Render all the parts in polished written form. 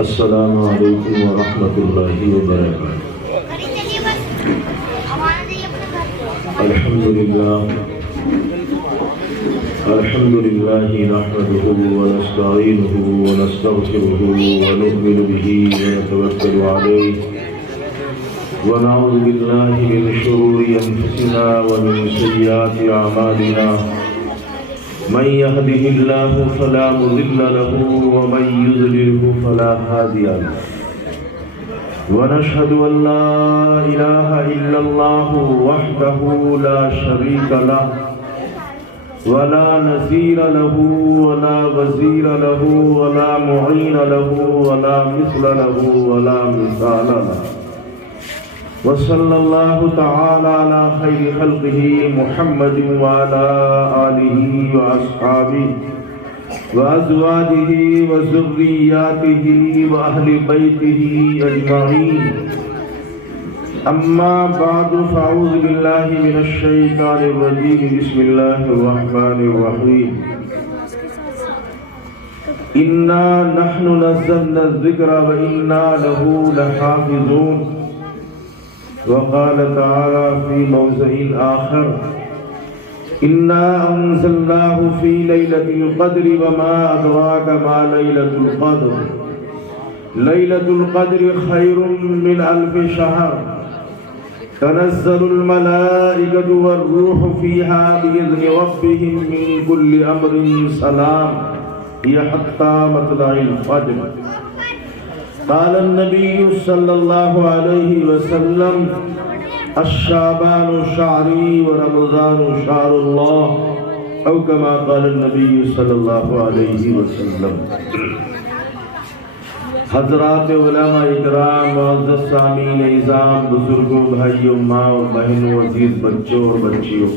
السلام علیکم ورحمۃ اللہ وبرکاتہ۔ الحمد للہ نحمده ونستعینه ونستغفره ونؤمن به ونتوکل علیہ ونعوذ باللہ من شرور انفسنا ومن سیئات اعمالنا من يهده الله فلا مضل له ومن يضلله فلا هادي له ونشهد أن لا إله إلا الله وحده لا شريك له ولا نظير له ولا وزير له ولا معين له ولا مثل له ولا مثال له وصلى الله تعالى على خير خلقه محمد وعلى آله وأصحابه وأزواجه وذرياته وأهل بيته أجمعين أما بعد فأعوذ بالله من الشيطان الرجيم بسم الله الرحمن الرحيم إنا نحن نزلنا الذكر وإنا له لحافظون وقال تعالى في موضع آخر إنا أنزلناه في ليلة القدر وما أدراك ما ليلة القدر ليلة القدر خير من 1000 شهر تنزل الملائكة والروح فيها بإذن ربهم من كل أمر سلام هي حتى مطلع الفجر قال النبي صلى الله عليه وسلم الشعبان شعري ورمضان شعر الله أو كما قال النبي صلى الله عليه وسلم۔ حضرات علماء اکرام، معزز سامعین اعظام، بزرگوں، بھائیوں، ماں اور بہنوں، عزیز بچوں اور بچیوں،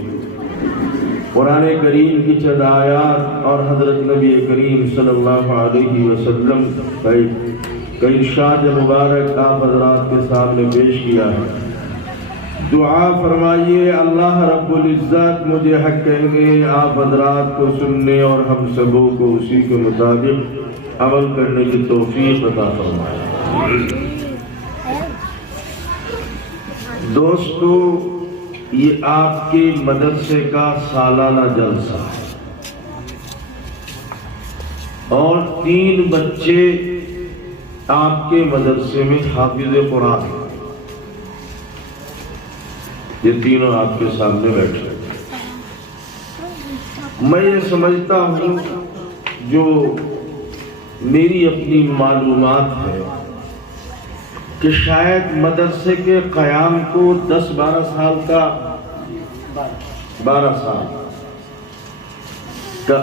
قرآن کریم کی چند آیات اور حضرت نبی کریم صلی اللہ علیہ وسلم کا ارشاد مبارک آپ حضرات کے سامنے پیش کیا ہے۔ دعا فرمائیے اللہ رب العزت مجھے حق کہنے، آپ حضرات کو سننے اور ہم سبوں کو اسی کے مطابق عمل کرنے کی توفیق عطا فرمائے۔ دوستو، یہ آپ کے مدرسے کا سالانہ جلسہ ہے اور 3 بچے آپ کے مدرسے میں حافظ قرآن ہیں۔ یہ تینوں آپ کے سامنے بیٹھے۔ میں یہ سمجھتا ہوں جو میری اپنی معلومات ہے کہ شاید مدرسے کے قیام کو 10-12 سال کا 12 سال کا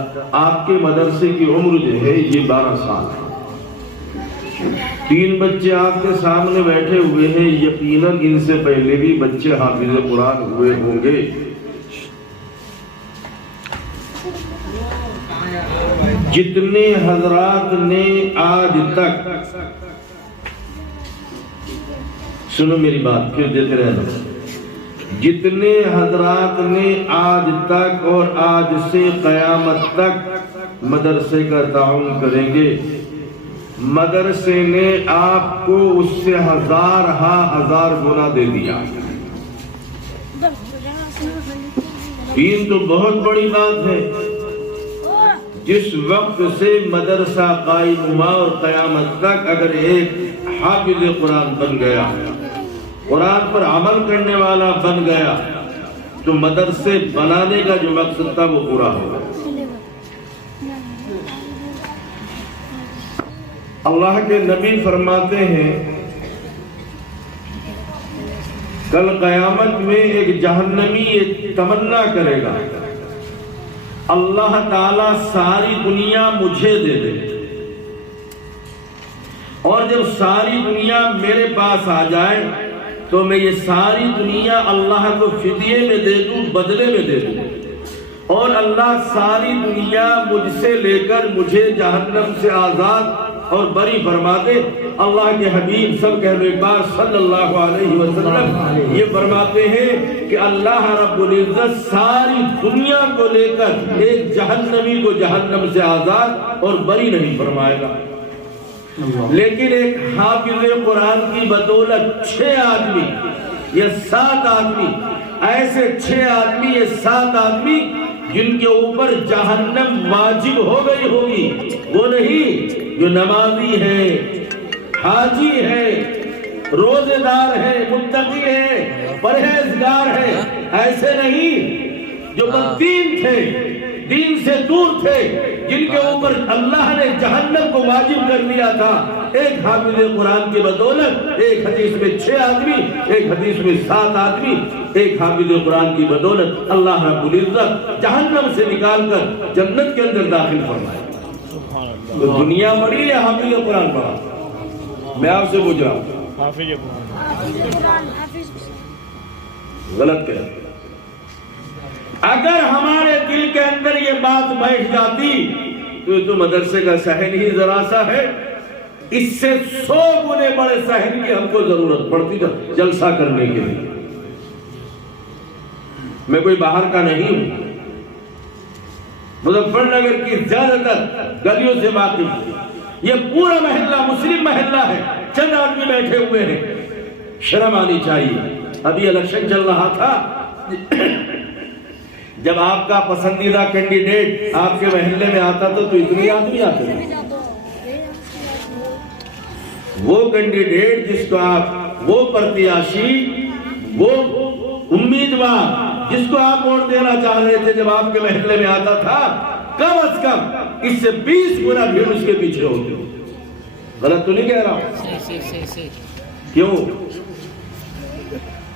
آپ کے مدرسے کی عمر جو ہے یہ 12 سال ہے۔ 3 بچے آپ کے سامنے بیٹھے ہوئے ہیں، یقیناً ان سے پہلے بھی بچے حافظ قرآن ہوئے ہوں گے۔ جتنے حضرات نے آج تک، سنو میری بات پھر دیتے رہنا، جتنے حضرات نے آج تک اور آج سے قیامت تک مدرسے کا تعاون کریں گے، مدرسے نے آپ کو اس سے 1000 گنا دے دیا۔ 3 تو بہت بڑی بات ہے۔ جس وقت سے مدرسہ قائم ہوا اور قیامت تک اگر ایک حافظ قرآن بن گیا، قرآن پر عمل کرنے والا بن گیا، تو مدرسے بنانے کا جو مقصد تھا وہ پورا ہوگا۔ اللہ کے نبی فرماتے ہیں کل قیامت میں ایک جہنمی ایک تمنا کرے گا، اللہ تعالیٰ ساری دنیا مجھے دے دے، اور جب ساری دنیا میرے پاس آ جائے تو میں یہ ساری دنیا اللہ کو فدیے میں دے دوں، بدلے میں دے دوں، اور اللہ ساری دنیا مجھ سے لے کر مجھے جہنم سے آزاد اور بری فرما دے۔ اللہ کے حبیب سب کہنے پاک صلی اللہ علیہ وسلم یہ فرماتے ہیں کہ اللہ رب العزت ساری دنیا کو لے کر ایک جہنمی کو جہنم سے آزاد اور بری نہیں فرمائے گا۔ لیکن ایک حافظ قرآن کی بدولت 6 آدمی یا 7 آدمی، ایسے 6 آدمی یا 7 آدمی جن کے اوپر جہنم واجب ہو گئی ہوگی، وہ نہیں جو نمازی ہے، حاجی ہے، روزے دار ہے، متقی ہے، پرہیزگار ہے، ایسے نہیں جو بددین تھے، دین سے دور تھے، جن کے اوپر اللہ نے جہنم کو واجب کر دیا تھا۔ ایک حافظ قرآن کی بدولت، ایک حدیث میں 6 آدمی، ایک حدیث میں 7 آدمی، ایک حافظ قرآن کی بدولت اللہ رب العزت جہنم سے نکال کر جنت کے اندر داخل فرمائے۔ تو دنیا بڑی ہے حافظ قرآن بڑا؟ میں آپ سے پوچھ رہا ہوں، غلط کہہ رہے۔ اگر ہمارے دل کے اندر یہ بات بیٹھ جاتی تو یہ تو مدرسے کا صحن ہی ذرا سا ہے، اس سے 100 گنے بڑے صحن کی ہم کو ضرورت پڑتی جلسہ کرنے کے لیے۔ میں کوئی باہر کا نہیں ہوں، مظفر نگر کی زیادہ تر گلیوں سے واقف ہوں۔ یہ پورا محلہ مسلم محلہ ہے، چند آدمی بیٹھے ہوئے ہیں، شرم آنی چاہیے۔ ابھی الیکشن چل رہا تھا، جب آپ کا پسندیدہ کینڈیڈیٹ آپ کے محلے میں آتا تو اتنی آدمی آتے ہیں۔ وہ کینڈیڈیٹ جس کو آپ، وہ پرتیاشی، وہ امیدوار جس کو آپ ووٹ دینا چاہ رہے تھے، جب آپ کے محلے میں آتا تھا، کم از کم اس سے 20 گنا بھیڑ اس کے پیچھے ہوتی۔ غلط تو نہیں کہہ رہا ہوں؟ کیوں؟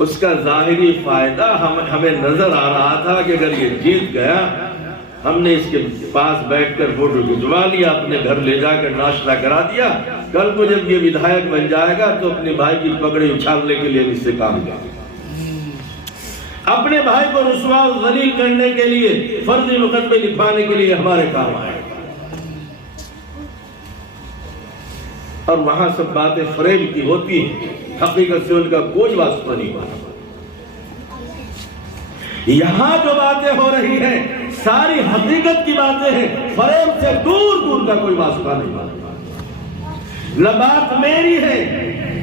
اس کا ظاہری فائدہ ہمیں نظر آ رہا تھا کہ اگر یہ جیت گیا، ہم نے اس کے پاس بیٹھ کر فوٹو کھنچوا لیا، اپنے گھر لے جا کر ناشتہ کرا دیا، کل کو جب یہ ودھایک بن جائے گا تو اپنے بھائی کی پگڑی اچھالنے کے لیے اس سے کام کیا، اپنے بھائی کو رسوا و ذلیل کرنے کے لیے، فرضی مقدمے لکھوانے کے لیے ہمارے کام آئے۔ اور وہاں سب باتیں فریب کی ہوتی ہیں، حقیقت سے ان کا کوئی واسطہ نہیں ہوتا۔ یہاں جو باتیں ہو رہی ہیں ساری حقیقت کی باتیں ہیں، فریب سے دور دور کا کوئی واسطہ نہیں ہوتا۔ نہ بات میری ہے،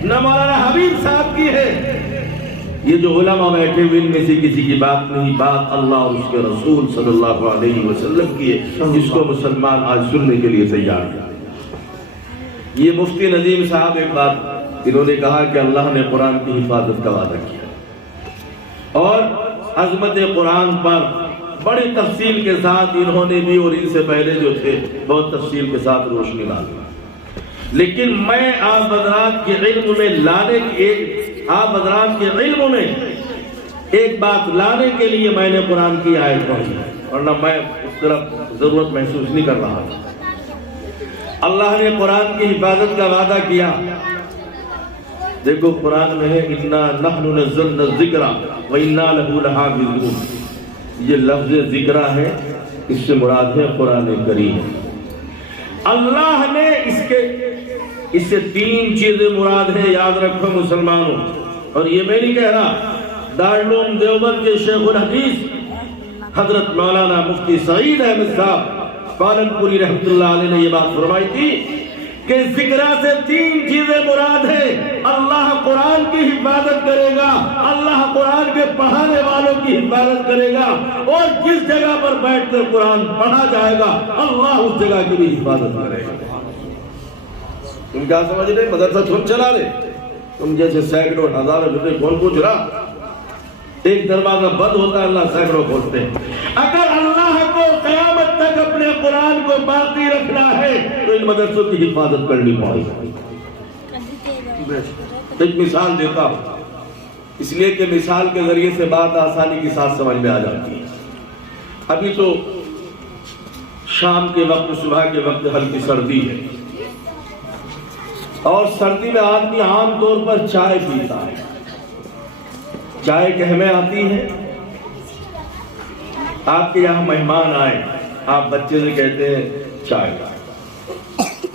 نہ مولانا حبیب صاحب کی ہے، یہ جو علماء بیٹھے ہوئے ان میں سے کسی کی بات نہیں، بات اللہ اور اس کے رسول صلی اللہ علیہ وسلم کی ہے، جس کو مسلمان آج سننے کے لیے تیار ہے۔ یہ مفتی نظیم صاحب ایک بات انہوں نے کہا کہ اللہ نے قرآن کی حفاظت کا وعدہ کیا، اور عظمت قرآن پر بڑی تفصیل کے ساتھ انہوں نے بھی اور ان سے پہلے جو تھے بہت تفصیل کے ساتھ روشنی ڈالی۔ لیکن میں آپ حضرات کے علم میں لانے ایک بات لانے کے لیے میں نے قرآن کی آیت پڑھی، ورنہ میں اس طرف ضرورت محسوس نہیں کر رہا تھا۔ اللہ نے قرآن کی حفاظت کا وعدہ کیا، دیکھو قرآن میں ہے اِنَّا نَحْنُ نَزَّلْنَا الذِّكْرَ وَإِنَّا لَهُ لَحَافِظُونَ۔ یہ لفظ ذکرہ ہے، اس سے مراد ہے قرآن کریم۔ اللہ نے اس سے 3 چیزیں مراد ہیں، یاد رکھو مسلمانوں، اور یہ میں نہیں کہہ رہا، دارالعلوم دیوبند کے شیخ الحدیث حضرت مولانا مفتی سعید احمد صاحب پالنپوری رحمت اللہ علیہ نے یہ بات فرمائی تھی کہ ذکرہ سے 3 چیزیں مراد ہیں۔ اللہ قرآن کی حفاظت کرے گا، اللہ قرآن کے پڑھانے والوں کی حفاظت کرے گا، اور جس جگہ پر بیٹھ کر قرآن پڑھا جائے گا اللہ اس جگہ کی بھی حفاظت کرے گا۔ تم کیا سمجھ رہے؟ مدرسہ چھوڑ چلا لے، تم جیسے سینکڑوں ہزاروں جتنے کون پوچھ رہا، ایک دروازہ بند ہوتا ہے اللہ سینکڑوں کھولتے ہیں۔ اگر اللہ کو قیامت تک اپنے قرآن کو باقی رکھنا ہے تو ان مدرسوں کی حفاظت کرنی پڑے گی۔ ایک مثال دیتا ہوں، اس لیے کہ مثال کے ذریعے سے بات آسانی کے ساتھ سمجھ میں آ جاتی ہے۔ ابھی تو شام کے وقت، صبح کے وقت ہلکی سردی ہے، اور سردی میں آدمی عام طور پر چائے پیتا ہے۔ چائے کہمیں آتی ہے، آپ کے یہاں مہمان آئے، آپ بچے سے کہتے ہیں چائے کا،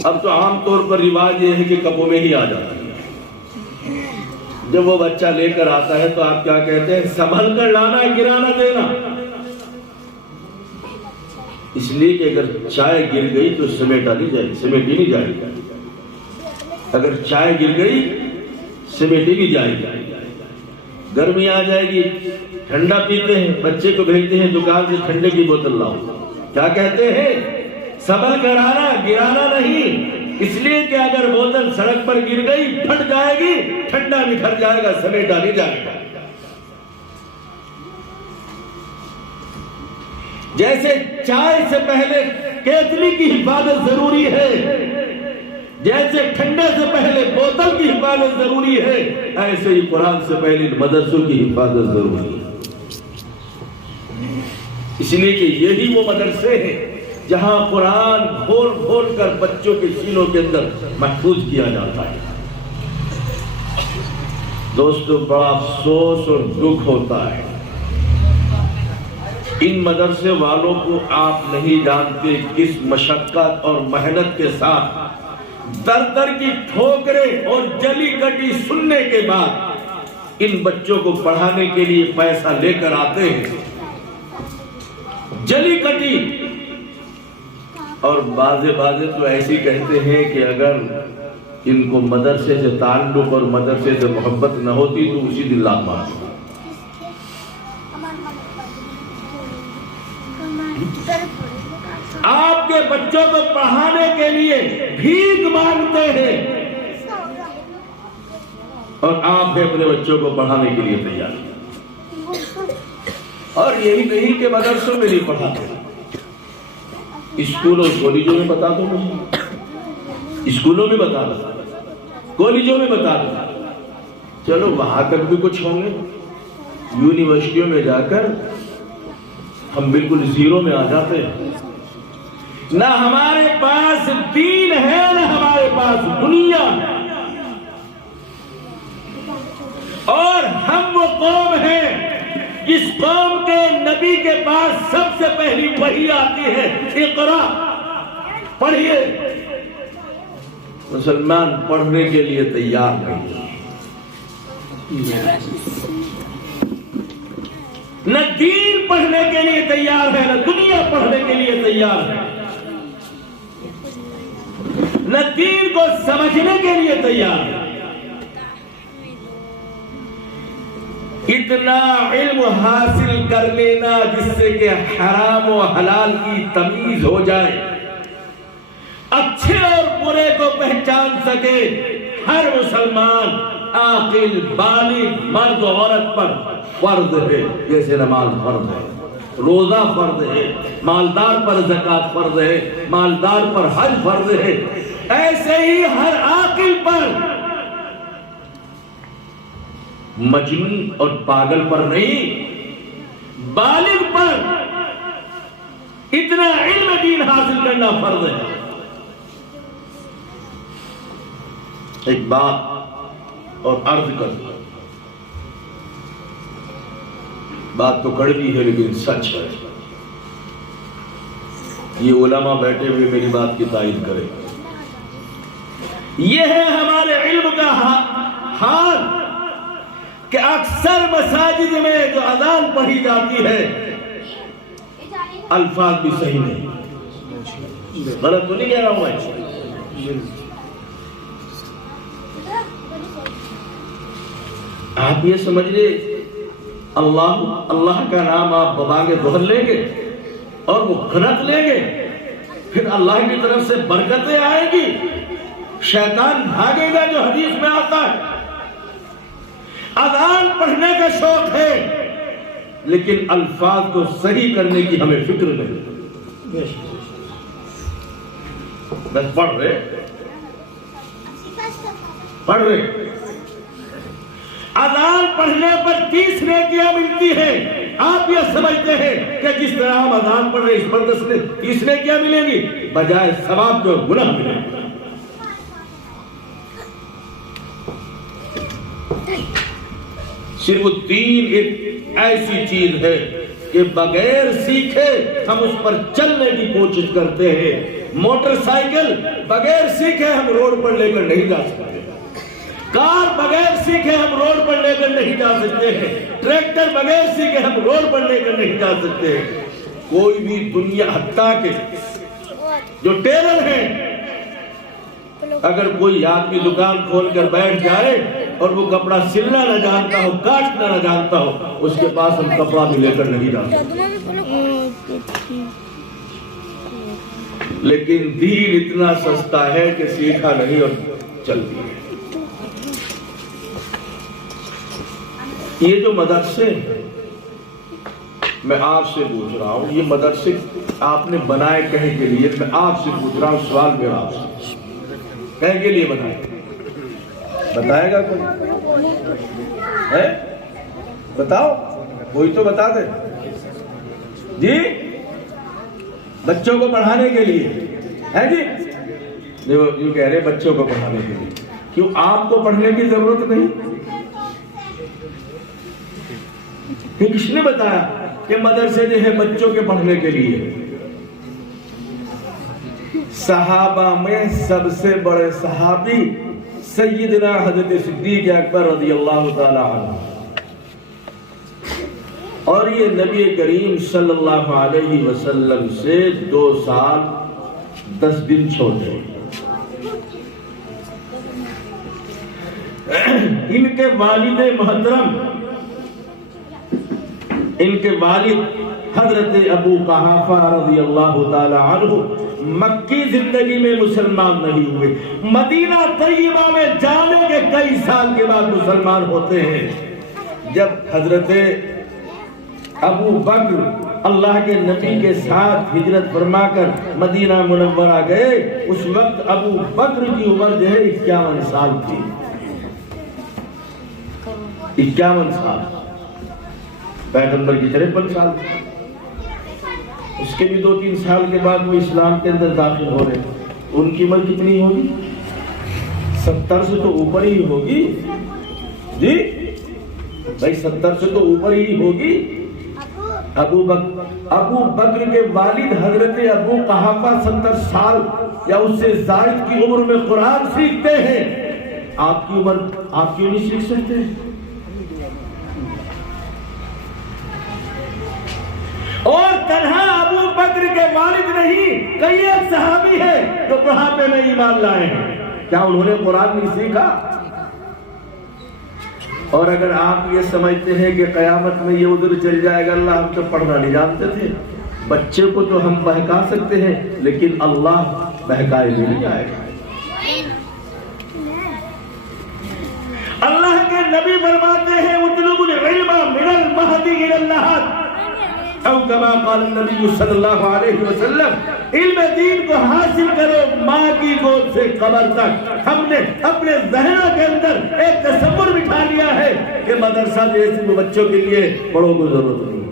اب تو عام طور پر رواج یہ ہے کہ کپوں میں ہی آ جاتی ہے۔ جب وہ بچہ لے کر آتا ہے تو آپ کیا کہتے ہیں؟ سنبھل کر لانا ہے، گرانا دینا۔ اس لیے کہ اگر چائے گر گئی تو سمیٹی نہیں جائے گی، اگر چائے گر گئی سمیٹی بھی جائے گی، گرمی آ جائے گی، ٹھنڈا پیتے ہیں، بچے کو بھیجتے ہیں دکان سے ٹھنڈے کی بوتل لاؤ، کیا کہتے ہیں؟ سنبھل کر آنا، گرانا نہیں، اس لیے کہ اگر بوتل سڑک پر گر گئی پھٹ جائے گی، ٹھنڈا نکھر جائے گا، سمیٹا نہیں جائے گا۔ جیسے چائے سے پہلے کیتلی کی حفاظت ضروری ہے، جیسے ٹھنڈے سے پہلے بوتل کی حفاظت ضروری ہے، ایسے ہی قرآن سے پہلے مدرسوں کی حفاظت ضروری ہے۔ اس لیے کہ یہی وہ مدرسے ہیں جہاں قرآن کھول کھول کر بچوں کے سینوں کے اندر محفوظ کیا جاتا ہے۔ دوستو، بڑا افسوس اور دکھ ہوتا ہے، ان مدرسے والوں کو آپ نہیں جانتے کس مشقت اور محنت کے ساتھ در در کی ٹھوکریں اور جلی کٹی سننے کے بعد ان بچوں کو پڑھانے کے لیے پیسہ لے کر آتے ہیں، جلی کٹی، اور بازے تو ایسی کہتے ہیں کہ اگر ان کو مدرسے سے تعلق اور مدرسے سے محبت نہ ہوتی تو اسی دن لات مارتے۔ آپ کے بچوں کو پڑھانے کے لیے بھیک مانگتے ہیں اور آپ بھی اپنے بچوں کو پڑھانے کے لیے تیار ہیں۔ اور یہی نہیں کہ مدرسوں میں نہیں پڑھاتے، اسکولوں کالجوں میں بتا دو، مجھے اسکولوں میں بتا دو، کالجوں میں بتا دو، چلو وہاں تک بھی کچھ ہوں گے، یونیورسٹیوں میں جا کر ہم بالکل زیرو میں آ جاتے ہیں، نہ ہمارے پاس دین ہے نہ ہمارے پاس دنیا، اور ہم وہ قوم ہیں جس قوم کے نبی کے پاس سب سے پہلی وحی آتی ہے، اقرا، پڑھیے۔ مسلمان پڑھنے کے لیے تیار نہیں، نہ دین پڑھنے کے لیے تیار ہے، نہ دنیا پڑھنے کے لیے تیار ہے، نہ دین کو سمجھنے کے لیے تیار ہے۔ اتنا علم حاصل کر لینا جس سے کہ حرام و حلال کی تمیز ہو جائے، اچھے اور برے کو پہچان سکے، ہر مسلمان عاقل بالغ مرد و عورت پر فرض ہے، جیسے نماز فرض ہے، روزہ فرض ہے، مالدار پر زکوٰۃ فرض ہے، مالدار پر حج فرض ہے، ایسے ہی ہر عاقل پر، مجنون اور پاگل پر نہیں، بالغ پر اتنا علم دین حاصل کرنا فرض ہے۔ ایک بات اور عرض کر دوں، بات تو کڑوی ہے لیکن سچ ہے، یہ علماء بیٹھے ہوئے میری بات کی تائید کرے، یہ ہے ہمارے علم کا حال کہ اکثر مساجد میں جو اذان پڑھی جاتی ہے الفاظ بھی صحیح نہیں، غلط تو نہیں کہہ رہا ہوں میں، آپ یہ سمجھ لیں اللہ کا نام آپ بباگے بہت لیں گے اور وہ غلط لیں گے، پھر اللہ کی طرف سے برکتیں آئیں گی، شیطان بھاگے گا، جو حدیث میں آتا ہے۔ اذان پڑھنے کا شوق ہے لیکن الفاظ کو صحیح کرنے کی ہمیں فکر نہیں، بس پڑھ رہے اذان پڑھنے پر 30 نیکیاں ملتی ہیں، آپ یہ سمجھتے ہیں کہ جس طرح ہم اذان پڑھ رہے اس پر 30 نیکیاں ملیں گی، بجائے ثواب جو گناہ ملیں گے۔ صرف دین ایک ایسی چیز ہے کہ بغیر سیکھے ہم اس پر چلنے کی کوشش کرتے ہیں، موٹر سائیکل بغیر سیکھے ہم روڈ پر لے کر نہیں جا سکتے، کار بغیر سیکھے ہم روڈ پر لے کر نہیں جا سکتے ہیں، ٹریکٹر بغیر سیکھے ہم روڈ پر لے کر نہیں جا سکتے ہیں، کوئی بھی دنیا، حتیٰ کہ جو ٹیلر ہیں اگر کوئی آدمی دکان کھول کر بیٹھ جائے اور وہ کپڑا سلنا نہ جانتا ہو، کاٹنا نہ جانتا ہو، اس کے پاس ہم کپڑا بھی لے کر نہیں جاتے۔ لیکن دین اتنا سستا ہے کہ سیکھا نہیں اور چلتی ہے۔ یہ جو مدرسے ہیں، میں آپ سے پوچھ رہا ہوں، یہ مدرسے آپ نے بنائے کہیں کے لیے؟ میں آپ سے پوچھ رہا ہوں، سوال میرا آپ سے، کہیں کے لیے بنائے؟ بتائے گا کوئی؟ ہے؟ بتاؤ، کوئی تو بتا دے جی۔ بچوں کو پڑھانے کے لیے ہے جی؟ جو کہہ رہے بچوں کو پڑھانے کے لیے، کیوں آپ کو پڑھنے کی ضرورت نہیں؟ یہ کس نے بتایا کہ مدرسے جو ہے بچوں کے پڑھنے کے لیے؟ صحابہ میں سب سے بڑے صحابی سیدنا حضرت صدیق اکبر رضی اللہ تعالی عنہ، اور یہ نبی کریم صلی اللہ علیہ وسلم سے 2 سال 10 دن چھوٹے۔ ان کے والد محترم، ان کے والد حضرت ابو قحافہ رضی اللہ تعالی عنہ مکی زندگی میں مسلمان نہیں ہوئے، مدینہ طیبہ میں جانے کے کئی سال کے بعد مسلمان ہوتے ہیں۔ جب حضرت ابو بکر اللہ کے نبی کے ساتھ ہجرت فرما کر مدینہ منورہ گئے، اس وقت ابو بکر کی عمر جو ہے 51 سال تھی۔ 51 سال، پیغمبر کی 53 سال تھی۔ اس کے بھی 2-3 سال کے بعد وہ اسلام کے اندر داخل ہو رہے، ان کی عمر کتنی ہوگی؟ 70 سے تو اوپر ہی ہوگی جی بھائی، 70 سے تو اوپر ہی ہوگی۔ ابو بکر کے والد حضرت ابو قحافہ 70 سال یا اس سے زائد کی عمر میں قرآن سیکھتے ہیں۔ آپ کی عمر آپ کیوں نہیں سیکھ سکتے؟ اور تنہا ابو بکر کے والد نہیں، کئی ایک صحابی ہے جو بڑھاپے میں ایمان لائے ہیں، کیا انہوں نے قرآن نہیں سیکھا؟ اور اگر آپ یہ سمجھتے ہیں کہ قیامت میں یہ ادھر چل جائے گا، اللہ ہم تو پڑھنا نہیں جانتے تھے، بچے کو تو ہم بہکا سکتے ہیں لیکن اللہ بہکائے نہیں جائے گا۔ اللہ کے نبی فرماتے ہیں اطلبوا العلم من المہد الی اللحد، او کما قال النبی صلی اللہ علیہ وسلم، علم دین کو حاصل کرو ماں کی گود سے قبر تک۔ ہم نے اپنے ذہنوں کے اندر ایک تصور بٹھا لیا ہے کہ مدرسہ جیسے بچوں کے لیے بڑوں کو ضرورت نہیں۔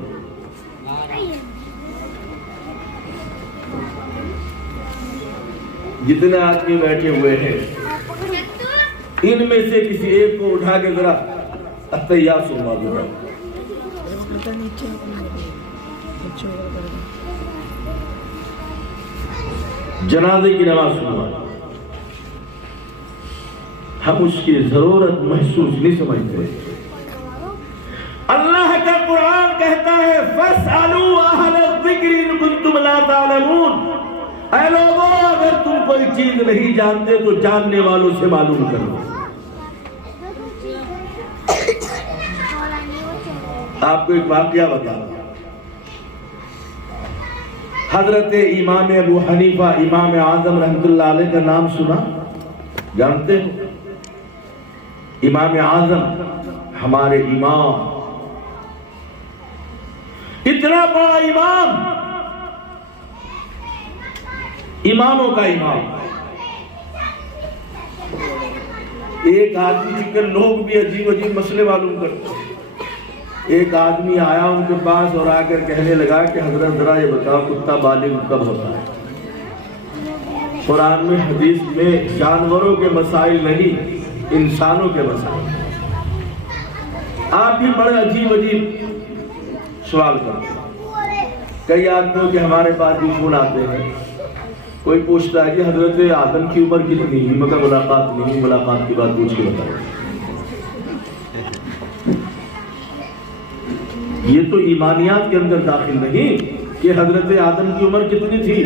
جتنے آدمی بیٹھے ہوئے ہیں ان میں سے کسی ایک کو اٹھا کے ذرا التحیات سنوا دو۔ جنازے کی نماز سنوا، ہم اس کی ضرورت محسوس نہیں سمجھتے۔ اللہ کا قرآن کہتا ہے فَاسْأَلُوا أَهْلَ الذِّكْرِ إِن كُنتُمْ لَا تَعْلَمُونَ، اے لوگوں اگر تم کوئی چیز نہیں جانتے تو جاننے والوں سے معلوم کرو۔ آپ کو ایک واقعہ بتاؤں، حضرت امام ابو حنیفہ امام اعظم رحمۃ اللہ علیہ کا نام سنا؟ جانتے ہو؟ امام اعظم ہمارے امام، اتنا بڑا امام، اماموں کا امام۔ ایک آدمی کے لوگ بھی عجیب عجیب مسئلے معلوم کرتے ہیں۔ ایک آدمی آیا ان کے پاس اور آ کر کہنے لگا کہ حضرت ذرا یہ بتاؤ کتا بالغ کب ہوتا ہے؟ قرآن میں حدیث میں جانوروں کے مسائل نہیں، انسانوں کے مسائل۔ آپ بھی بڑے عجیب عجیب سوال کرتے ہیں۔ کئی آدمیوں کے ہمارے پاس بھی فون آتے ہیں، کوئی پوچھتا ہے کہ حضرت آدم کی عمر کتنی ہے؟ مگر ملاقات نہیں، ملاقات کی بات پوچھ کے بتائیں۔ یہ تو ایمانیات کے اندر داخل نہیں کہ حضرت آدم کی عمر کتنی تھی،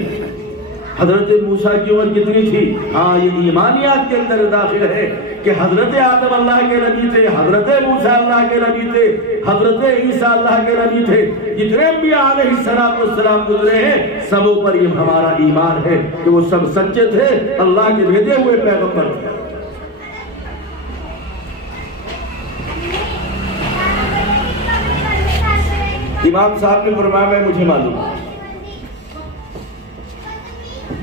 حضرت موسیٰ کی عمر کتنی تھی؟ ہاں یہ ایمانیات کے اندر داخل ہے کہ حضرت آدم اللہ کے نبی تھے، حضرت موسیٰ اللہ کے نبی تھے، حضرت عیسیٰ اللہ کے نبی تھے، جتنے انبیاء علیہ السلام گزرے ہیں سبوں پر یہ ہمارا ایمان ہے کہ وہ سب سچے تھے، اللہ کے بھیجے ہوئے پیغمبر تھے۔ امام صاحب نے فرمایا مجھے معلوم ہے۔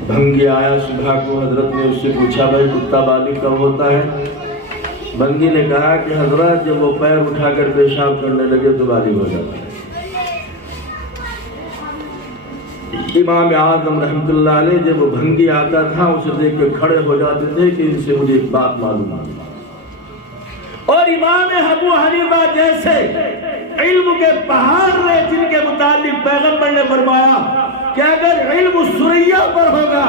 بھنگی آیا صبح کو، حضرت نے اس سے پوچھا بھائی کتا بالغ کب ہوتا ہے؟ بھنگی نے کہا کہ حضرت جب وہ پیر اٹھا کر پیشاب کرنے لگے تو بالغ ہو جاتا ہے۔ امام اعظم رحمت اللہ علیہ جب وہ بھنگی آتا تھا اسے دیکھ کے کھڑے ہو جاتے تھے کہ ان سے مجھے ایک بات معلوم ہے۔ اور امام ابو حنیفہ جیسے علم کے پہاڑ نے جن کے متعلق پیغمبر نے فرمایا کہ اگر علم سریا پر ہوگا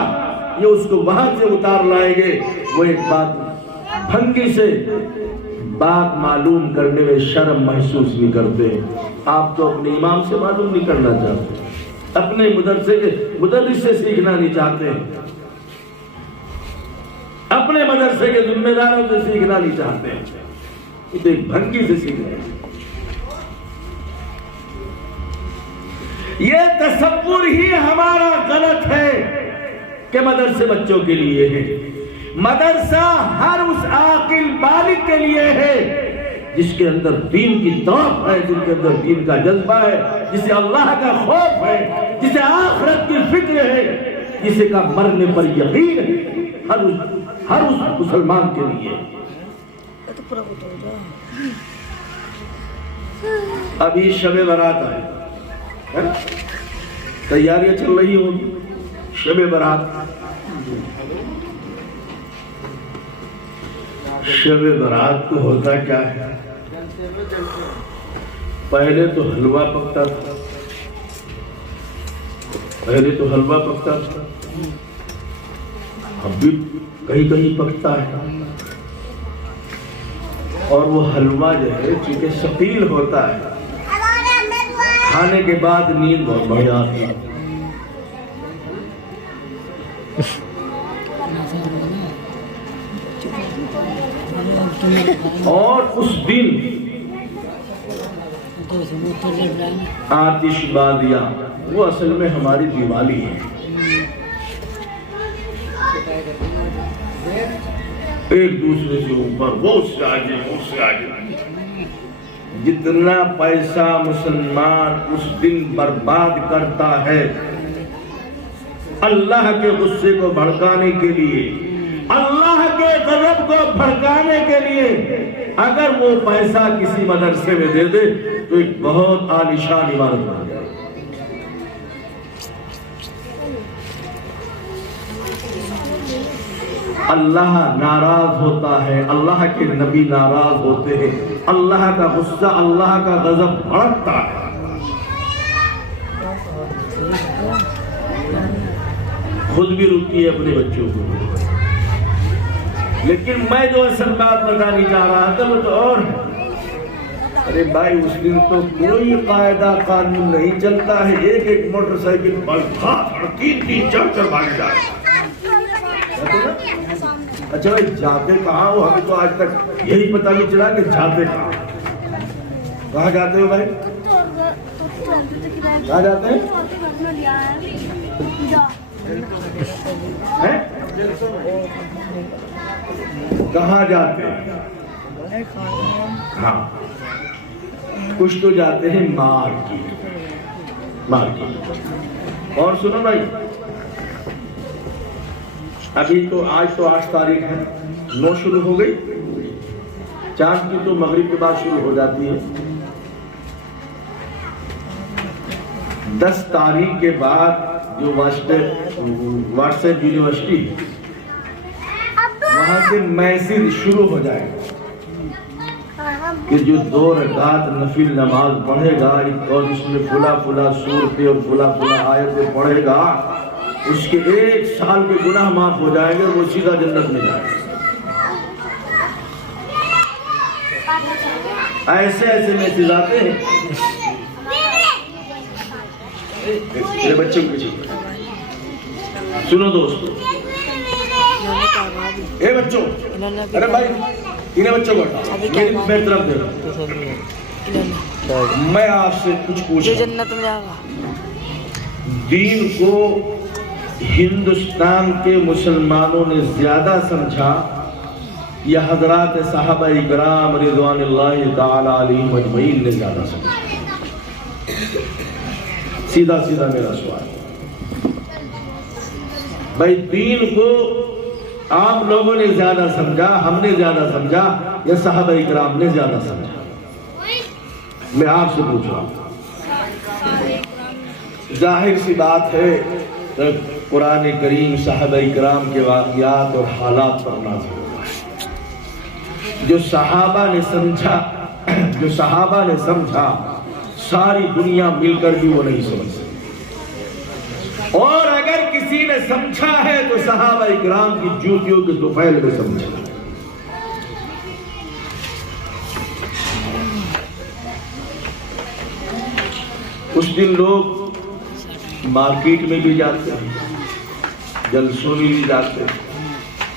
یہ اس کو وہاں سے اتار لائیں گے، وہ ایک بات بھنگی سے بات معلوم کرنے میں شرم محسوس نہیں کرتے۔ آپ تو اپنے امام سے معلوم نہیں کرنا چاہتے، اپنے مدرس سے سیکھنا نہیں چاہتے، اپنے مدرسے کے ذمہ داروں سے سیکھنا نہیں چاہتے، ایک بھنگی سے سیکھ رہے ہیں۔ یہ تصور ہی ہمارا غلط ہے کہ مدرسے بچوں کے لیے ہے۔ مدرسہ ہر اس عاقل بالغ کے لیے ہے جس کے اندر دین کی توق ہے، جس کے اندر دین کا جذبہ ہے، جسے اللہ کا خوف ہے، جسے آخرت کی فکر ہے، جسے کا مرنے پر یقین ہے، ہر اس مسلمان کے لیے۔ ابھی شب برات آئے، تیاریاں چل رہی ہوگی، شب برات۔ شب برات کو ہوتا کیا ہے؟ پہلے تو حلوہ پکتا تھا، اب بھی کہیں کہیں پکتا ہے، اور وہ حلوہ جو ہے چونکہ ثقیل ہوتا ہے، کھانے کے بعد نیند بہت بڑھیا آتی ہے۔ اور اس دن آتش بازیاں، وہ اصل میں ہماری دیوالی ہے۔ ایک دوسرے سے اوپر، وہ اس سے آگے، وہ اس سے آگے۔ جتنا پیسہ مسلمان اس دن برباد کرتا ہے اللہ کے غصے کو بھڑکانے کے لیے، اللہ کے غضب کو بھڑکانے کے لیے، اگر وہ پیسہ کسی مدرسے میں دے دے تو ایک بہت عالیشان عمارت بن جائے۔ اللہ ناراض ہوتا ہے، اللہ کے نبی ناراض ہوتے ہیں، اللہ کا غصہ، اللہ کا غضب بھڑکتا ہے۔ خود بھی روتی ہے اپنے بچوں کو۔ لیکن میں جو اصل بات بتانے جا رہا تھا وہ تو اور ہے۔ ارے بھائی اس دن تو کوئی قاعدہ قانون نہیں چلتا ہے، ایک ایک موٹر سائیکل پر تین چار بھاگ جائے۔ اچھا بھائی جاتے کہاں ہو؟ ہمیں تو آج تک یہی پتہ نہیں چلا کہ جاتے کہاں جاتے ہو بھائی؟ کہاں جاتے ہیں؟ کہاں جاتے ہیں؟ ہاں کچھ تو جاتے ہیں مارکیٹ۔ اور سنو بھائی، ابھی تو آج تو 8 تاریخ ہے، 9 شروع ہو گئی، چاند کی تو مغرب کے بعد شروع ہو جاتی ہے۔ 10 تاریخ کے بعد جو واٹس ایپ یونیورسٹی وہاں سے میسج شروع ہو جائے گا کہ جو 2 رکعت نفل نماز پڑھے گا اور اس میں فلا سورتیں اور فلا آیتیں پڑھے گا، اس کے 1 سال کے گناہ معاف ہو جائے گا، وہ سیدھا جنت میں جائے گا۔ ایسے میسج آتے ہیں۔ میرے بچے کو پیچھے سنو دوستو، اے بچوں، ارے بھائی انہیں بچوں کو ہٹا، میری طرف دیکھو، میں آپ سے کچھ پوچھا، جنت میں جاگا دین کو ہندوستان کے مسلمانوں نے زیادہ سمجھا یا حضرات صحابہ اکرام رضوان اللہ تعالی علیہم اجمعین نے زیادہ سمجھا؟ سیدھا سیدھا میرا سوال، بھائی دین کو عام لوگوں نے زیادہ سمجھا، ہم نے زیادہ سمجھا یا صحابہ اکرام نے زیادہ سمجھا؟ میں آپ سے پوچھ رہا ہوں۔ ظاہر سی بات ہے قرآن کریم صحابہ اکرام کے واقعات اور حالات پر نازل ہوا ہے۔ جو صحابہ نے سمجھا ساری دنیا مل کر بھی وہ نہیں سمجھ سکتی، اور اگر کسی نے سمجھا ہے تو صحابہ اکرام کی جوتیوں کے طفیل میں سمجھا۔ اس دن لوگ مارکیٹ میں بھی جاتے ہیں، جلسوں میں بھی جاتے ہیں،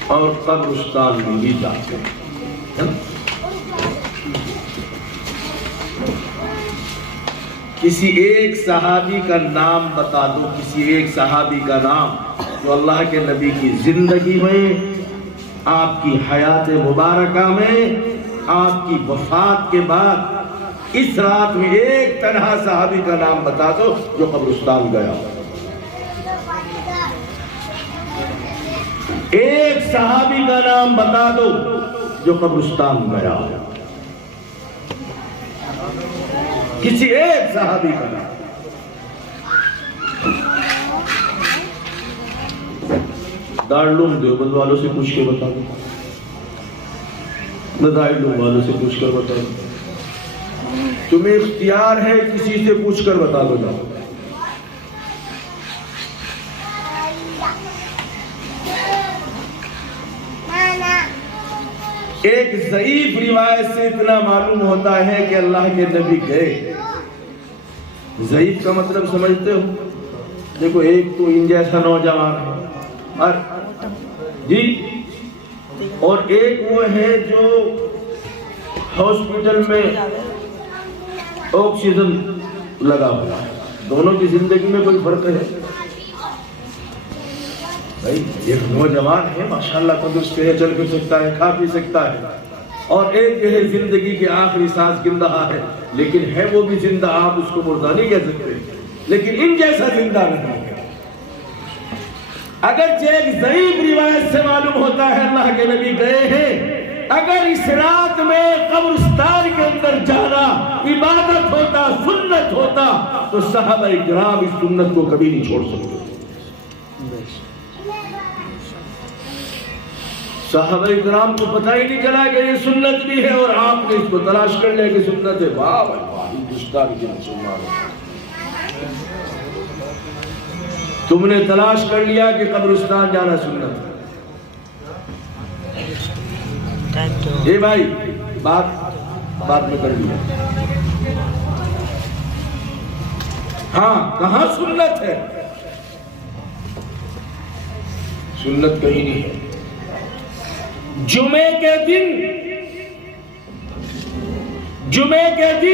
اور قبرستان میں بھی جاتے ہیں۔ کسی ایک صحابی کا نام بتا دو، کسی ایک صحابی کا نام جو اللہ کے نبی کی زندگی میں، آپ کی حیات مبارکہ میں، آپ کی وفات کے بعد اس رات میں ایک تنہا صحابی کا نام بتا دو جو قبرستان گیا۔ ایک صحابی کا نام بتا دو جو قبرستان گیا، کسی ایک صحابی کا نام۔ دارالعلوم دیوبند والوں سے پوچھ کے بتا دو، دارالعلوم والوں سے پوچھ کر بتا دو، تمہیں اختیار ہے کسی سے پوچھ کر بتا دو جاؤ۔ ایک ضعیف روایت سے اتنا معلوم ہوتا ہے کہ اللہ کے نبی گئے۔ ضعیف کا مطلب سمجھتے ہو؟ دیکھو ایک تو ان جیسا نوجوان ہے اور جی، اور ایک وہ ہے جو ہاسپٹل میں آکسیجن لگا ہوا ہے۔ دونوں کی زندگی میں کوئی فرق ہے؟ بھائی ایک نوجوان ہے ماشاءاللہ تندرست ہے، چل پھر سکتا ہے، کھا پی سکتا ہے، اور ایک جو ہے زندگی کے آخری سانس گن رہا ہے، لیکن ہے وہ بھی زندہ، آپ اس کو مردہ نہیں کہہ سکتے، لیکن ان جیسا زندہ نہیں ہے۔ اگرچہ ایک ضعیف روایت سے معلوم ہوتا ہے اللہ کے نبی گئے ہیں۔ اگر اس رات میں قبرستان کے اندر جانا عبادت ہوتا، سنت ہوتا، تو صحابہ اکرام اس سنت کو کبھی نہیں چھوڑ سکتے۔ صحابہ اکرام کو پتہ ہی نہیں چلا کہ یہ سنت بھی ہے، اور آپ نے اس کو تلاش کر لیا کہ سنت ہے۔ واہ واہ، ہندوستان کے مسلمان، تم نے تلاش کر لیا کہ قبرستان جانا سنت ہے۔ اے بھائی بات میں کر لیا، ہاں کہاں سنت ہے؟ سنت کہیں نہیں ہے۔ جمعے کے دن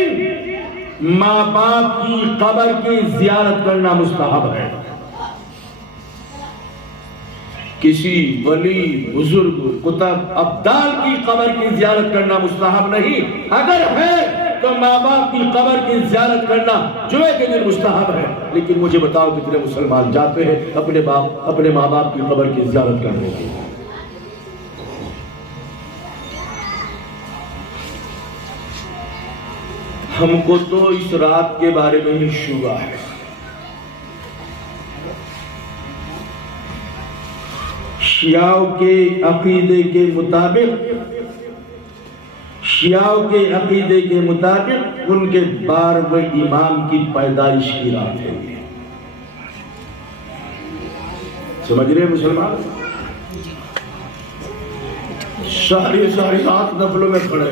ماں باپ کی قبر کی زیارت کرنا مستحب ہے۔ کسی ولی، بزرگ، کتب، ابدال کی قبر کی زیارت کرنا مستحب نہیں۔ اگر ہے تو ماں باپ کی قبر کی زیارت کرنا جمعے کے دن مستحب ہے۔ لیکن مجھے بتاؤ کتنے مسلمان جاتے ہیں اپنے ماں باپ کی قبر کی زیارت کرنے کے لیے؟ ہم کو تو اس رات کے بارے میں ہی شبہ ہے۔ شیعوں کے عقیدے کے مطابق ان کے 12ویں امام کی پیدائش کی رات ہے۔ سمجھ رہے مسلمان؟ ساری رات نفلوں میں کھڑے،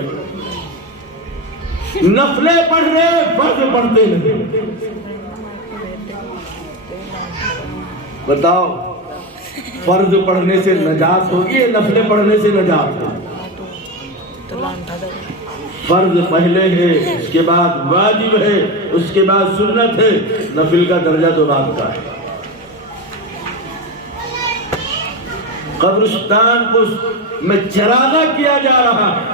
نفلیں پڑھ رہے، فرض پڑھتے نہیں۔ بتاؤ فرض پڑھنے سے نجات ہوگی یا نفل پڑھنے سے نجات ہوگی؟ فرض پہلے ہے، اس کے بعد واجب ہے، اس کے بعد سنت ہے، نفل کا درجہ تو بعد کا ہے۔ قبرستان کو میں چراغا کیا جا رہا ہے،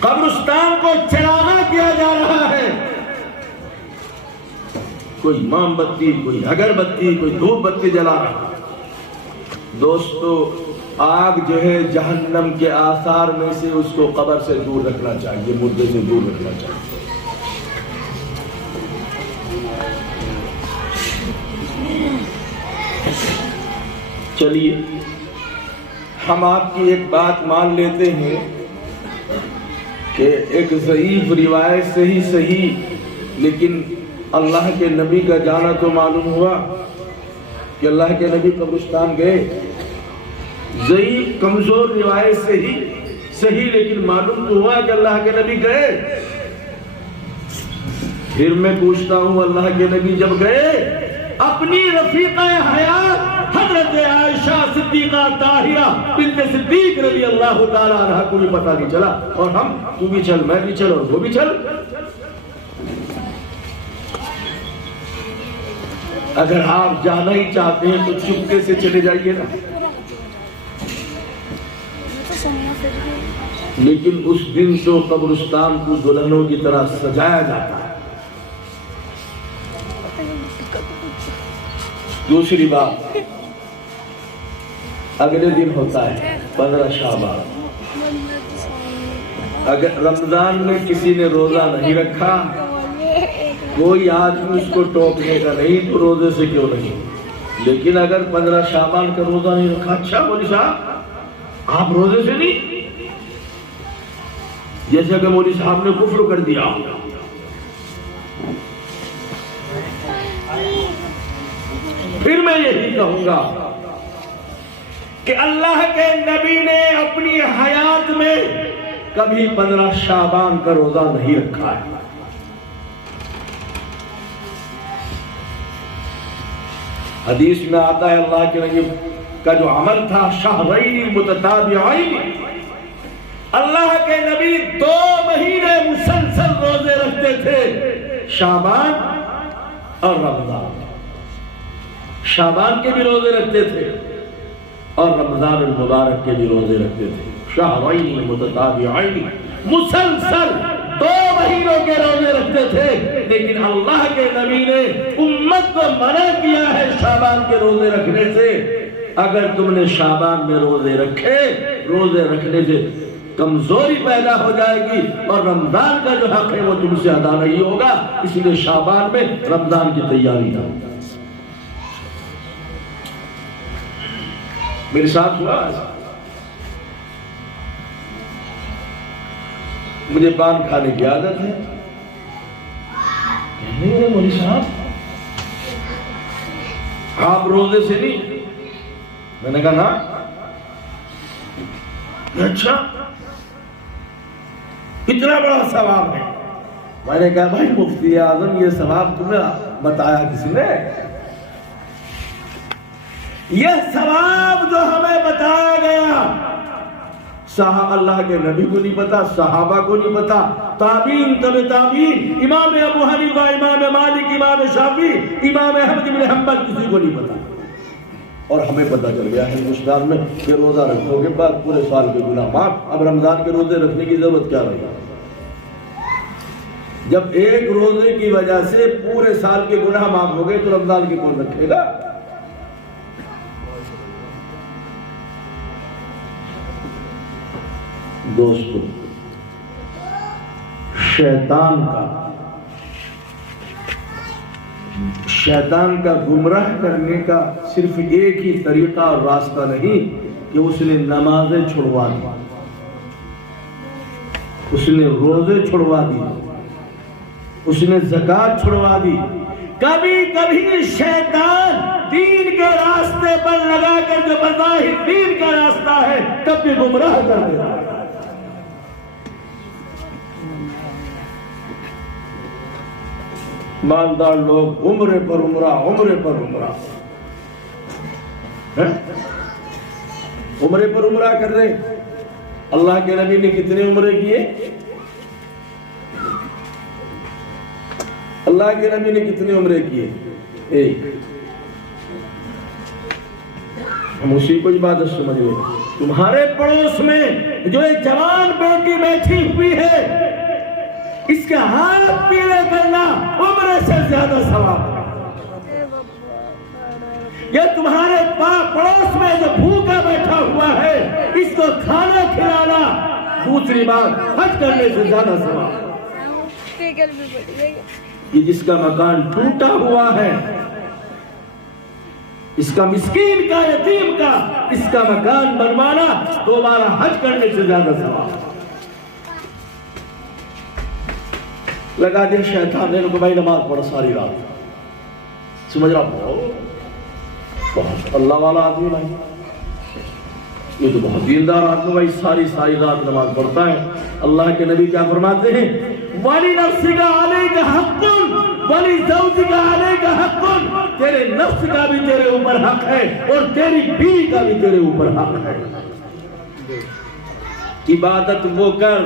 قبرستان کو چراغا کیا جا رہا ہے، کوئی موم بتی، کوئی اگر بتی، کوئی دھوپ بتی جلا رہا ہے۔ دوستو، آگ جو ہے جہنم کے آثار میں سے، اس کو قبر سے دور رکھنا چاہیے، مردے سے دور رکھنا چاہیے۔ چلیے ہم آپ کی ایک بات مان لیتے ہیں کہ ایک ضعیف روایت سے ہی صحیح، لیکن اللہ کے نبی کا جانا تو معلوم ہوا کہ اللہ کے نبی قبرستان گئے۔ ضعیف کمزور روایت سے ہی صحیح، لیکن معلوم تو ہوا کہ اللہ کے نبی گئے۔ پھر میں پوچھتا ہوں، اللہ کے نبی جب گئے، اپنی رفیقہ حیات حضرت عائشہ صدیقہ طاہرہ بنت صدیق رضی اللہ تعالیٰ عنہ کو بھی پتہ نہیں چلا، اور ہم تو بھی چل، میں بھی چل، اور وہ بھی چل۔ اگر آپ جانا ہی چاہتے ہیں تو چپکے سے چلے جائیے نا، لیکن اس دن تو قبرستان کو دلہنوں کی طرح سجایا جاتا ہے۔ دوسری بات، اگلے دن ہوتا ہے 15 شعبان۔ اگر رمضان میں کسی نے روزہ نہیں رکھا، کوئی آدمی اس کو ٹوکنے کا نہیں تو روزے سے کیوں نہیں، لیکن اگر 15 شعبان کا روزہ نہیں رکھا، اچھا مولوی صاحب آپ روزے سے نہیں، جیسے کہ مولوی صاحب نے کفر کر دیا۔ پھر میں یہی کہوں گا کہ اللہ کے نبی نے اپنی حیات میں کبھی 15 شعبان کا روزہ نہیں رکھا ہے۔ حدیث میں آتا ہے اللہ کے نبی کا جو عمل تھا، شہرین متتابعین، اللہ کے نبی 2 مہینے مسلسل روزے رکھتے تھے، شعبان اور رمضان۔ شعبان کے بھی روزے رکھتے تھے اور رمضان المبارک کے بھی روزے رکھتے تھے، شہرین متتابعین، مسلسل 2 مہینوں کے روزے رکھتے تھے۔ لیکن اللہ کے نبی نے امت کو منع کیا ہے شعبان کے روزے رکھنے سے۔ اگر تم نے شعبان میں روزے رکھے، روزے رکھنے سے کمزوری پیدا ہو جائے گی، اور رمضان کا جو حق ہے وہ تم سے ادا نہیں ہوگا، اس لیے شعبان میں رمضان کی تیاری کرو۔ میرے ساتھ ہوا ایسا؟ مجھے پان کھانے کی عادت ہے، نہیں مولوی صاحب آپ روزے سے نہیں؟ میں نے کہا نا۔ اچھا اتنا بڑا ثواب ہے؟ میں نے کہا بھائی مفتی اعظم یہ ثواب تمہیں بتایا کس نے؟ یہ ثواب جو ہمیں بتایا گیا، اللہ کے نبی کو نہیں پتا، صحابہ کو نہیں پتا، تابعین تبع تابعین، امام ابو حنیفہ، امام مالک، امام شافعی، امام احمد بن حنبل، کسی کو نہیں پتا۔ اور ہمیں پتا چل گیا ہندوستان میں کہ روزہ رکھنے کے بعد پورے سال کے گناہ معاف، اب رمضان کے روزے رکھنے کی ضرورت کیا رہی؟ جب ایک روزے کی وجہ سے پورے سال کے گناہ معاف ہو گئے تو رمضان کے کون رکھے گا؟ دوستو، شیطان کا گمراہ کرنے کا صرف ایک ہی طریقہ اور راستہ نہیں کہ اس نے نمازیں چھڑوا دی، اس نے روزے چھڑوا دی، اس نے زکوٰۃ چھڑوا دی۔ کبھی کبھی شیطان دین کے راستے پر لگا کر جو بظاہر دین کا راستہ ہے تب بھی گمراہ کر دیتا ہے۔ مالدار لوگ عمرے پر عمرہ، عمرے پر عمرہ، عمرے پر عمرہ کر رہے. اللہ کے نبی نے کتنے عمرے کیے؟ اللہ کے نبی نے کتنے عمرے کیے؟ ایک. ہم اسی کو عبادت سمجھ لیں. تمہارے پڑوس میں جو ایک جوان بیٹی بیٹھی ہوئی ہے، اس کے ہاتھ پیلے کرنا عمرے سے زیادہ ثواب ہے. یہ تمہارے پڑوس میں جو بھوکا بیٹھا ہوا ہے، اس کو کھانا کھلانا دوسری بات حج کرنے سے زیادہ ثواب ہے. کہ جس کا مکان ٹوٹا ہوا ہے، اس کا مسکین کا، یتیم کا، اس کا مکان بنوانا دوبارہ حج کرنے سے زیادہ ثواب. لگا دیا شیطان نے کہ بھائی نماز پڑھو ساری رات. سمجھ رہا بہت اللہ والا آدمی بھائی، یہ تو بہت دیندار آدمی بھائی، ساری رات نماز پڑھتا ہے. اللہ کے نبی کیا فرماتے ہیں؟ وَلِنَفْسِكَ عَلَيْكَ حَقٌّ وَلِزَوْجِكَ عَلَيْكَ حَقٌّ. تیرے نفس کا بھی تیرے اوپر حق ہے اور تیری بیوی کا بھی تیرے اوپر حق ہے. عبادت وہ کر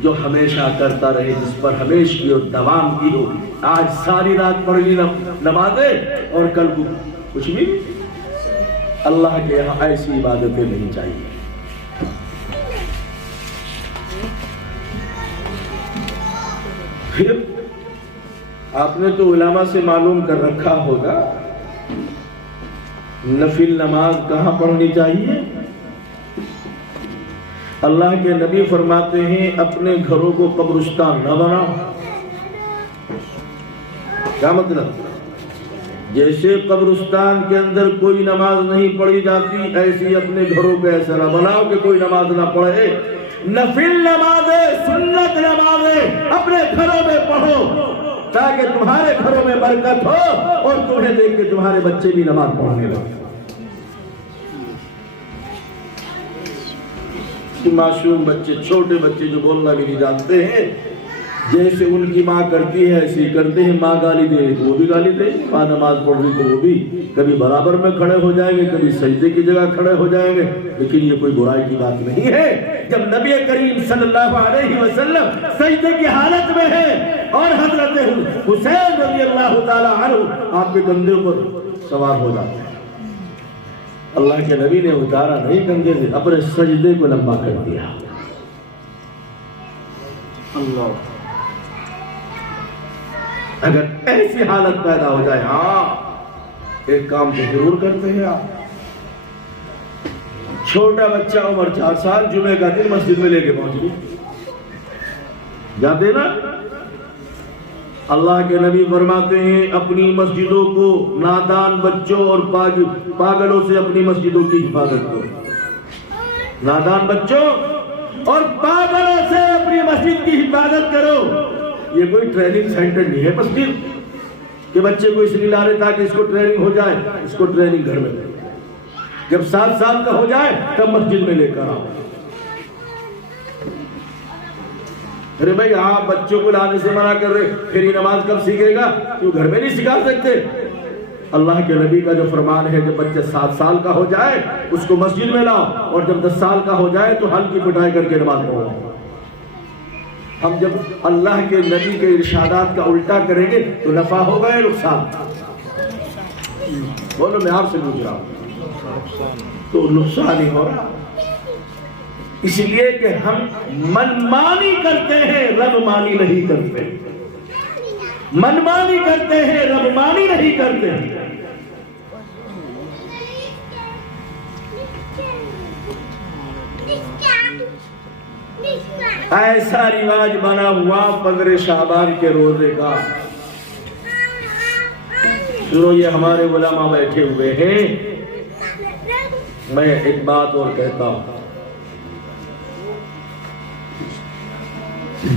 جو ہمیشہ کرتا رہے، جس پر ہمیشہ کی اور دوام کی ہو. آج ساری رات پڑھ لی نمازیں اور کل کو کچھ بھی. اللہ کے یہاں ایسی عبادتیں نہیں چاہیے. پھر آپ نے تو علماء سے معلوم کر رکھا ہوگا نفل نماز کہاں پڑھنی چاہیے. اللہ کے نبی فرماتے ہیں اپنے گھروں کو قبرستان نہ بناؤ. کیا مطلب؟ جیسے قبرستان کے اندر کوئی نماز نہیں پڑھی جاتی، ایسی اپنے گھروں کو ایسا نہ بناؤ کہ کوئی نماز نہ پڑھے. نفل نمازیں، سنت نمازیں اپنے گھروں میں پڑھو تاکہ تمہارے گھروں میں برکت ہو اور تمہیں دیکھ کے تمہارے بچے بھی نماز پڑھنے لگے. معصوم بچے، چھوٹے بچے جو بولنا بھی نہیں جانتے ہیں، جیسے ان کی ماں کرتی ہے ایسے ہی کرتے ہیں. ماں گالی دے تو وہ بھی گالی دے، ماں نماز پڑھ رہی تو وہ بھی کبھی برابر میں کھڑے ہو جائیں گے، کبھی سجدے کی جگہ کھڑے ہو جائیں گے. لیکن یہ کوئی برائی کی بات نہیں ہے. جب نبی کریم صلی اللہ علیہ وسلم سجدے کی حالت میں ہے اور حضرت حسین رضی اللہ تعالی عنہ آپ کے کندھے پر سوار ہو جاتے ہیں، اللہ کے نبی نے اتارا نہیں کندھے سے، اپنے سجدے کو لمبا کر دیا. اللہ، اگر ایسی حالت پیدا ہو جائے، ہاں ایک کام تو ضرور کرتے ہیں آپ. چھوٹا بچہ عمر 4 سال جمعے کا دن مسجد میں لے کے پہنچ گئی، جاتے نا. اللہ کے نبی فرماتے ہیں اپنی مسجدوں کو نادان بچوں اور پاگلوں سے اپنی مسجدوں کی حفاظت کرو. نادان بچوں اور پاگلوں سے اپنی مسجد کی حفاظت کرو. یہ کوئی ٹریننگ سینٹر نہیں ہے مسجد کہ بچے کو اس لیے لا رہے تاکہ اس کو ٹریننگ ہو جائے. اس کو ٹریننگ گھر میں کرو. جب 7 سال کا ہو جائے تب مسجد میں لے کر آؤ. ارے بھائی آپ بچوں کو لانے سے منع کر رہے، پھر یہ نماز کب سیکھے گا؟ کیوں گھر میں نہیں سکھا سکتے؟ اللہ کے نبی کا جو فرمان ہے جب بچہ 7 سال کا ہو جائے اس کو مسجد میں لاؤ، اور جب 10 سال کا ہو جائے تو ہلکی پٹائی کر کے نماز پڑھو. ہم جب اللہ کے نبی کے ارشادات کا الٹا کریں گے تو نفع ہوگا یا نقصان؟ بولو، میں آپ سے پوچھ رہا ہوں. تو نقصان ہی ہو رہا، اس لیے کہ ہم منمانی کرتے ہیں، رب مانی نہیں کرتے. منمانی کرتے ہیں، رب مانی نہیں کرتے. ایسا رواج بنا ہوا 15 شعبان کے روزے کا. سنو، یہ ہمارے علماء بیٹھے ہوئے ہیں. میں ایک بات اور کہتا ہوں،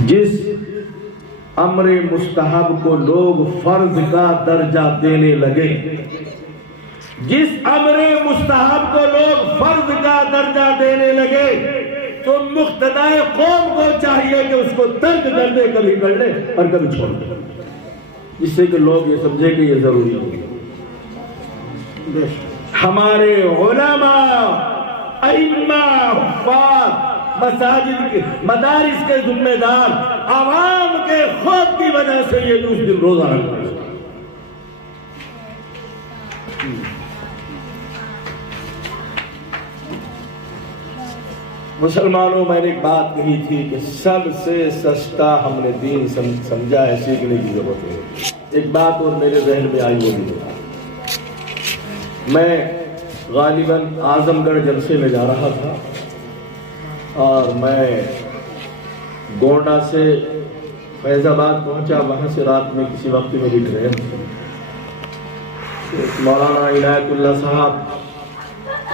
جس امر مستحب کو لوگ فرض کا درجہ دینے لگے، جس امر مستحب کو لوگ فرض کا درجہ دینے لگے، تو مقتدائے قوم کو چاہیے کہ اس کو ترک کر دے، کبھی کر لے اور کبھی چھوڑ دے، جس سے کہ لوگ یہ سمجھے کہ یہ ضروری ہو. ہمارے علماء، ائمہ، حفاظ، مساجد کے مدارس کے ذمہ دار عوام کے خوف کی وجہ سے یہ اس دن روزہ رکھتے ہیں۔ مسلمانوں، میں نے ایک بات کہی تھی کہ سب سے سستا ہم نے دین سمجھا ہے، سیکھنے کی ضرورت ہے۔ ایک بات اور میرے ذہن میں آئی، وہ بھی میں غالباً اعظم گڑھ جلسے میں جا رہا تھا اور میں گونڈا سے فیض آباد پہنچا، وہاں سے رات میں کسی وقت میں بھی ٹرین تھی۔ مولانا عنایت اللہ صاحب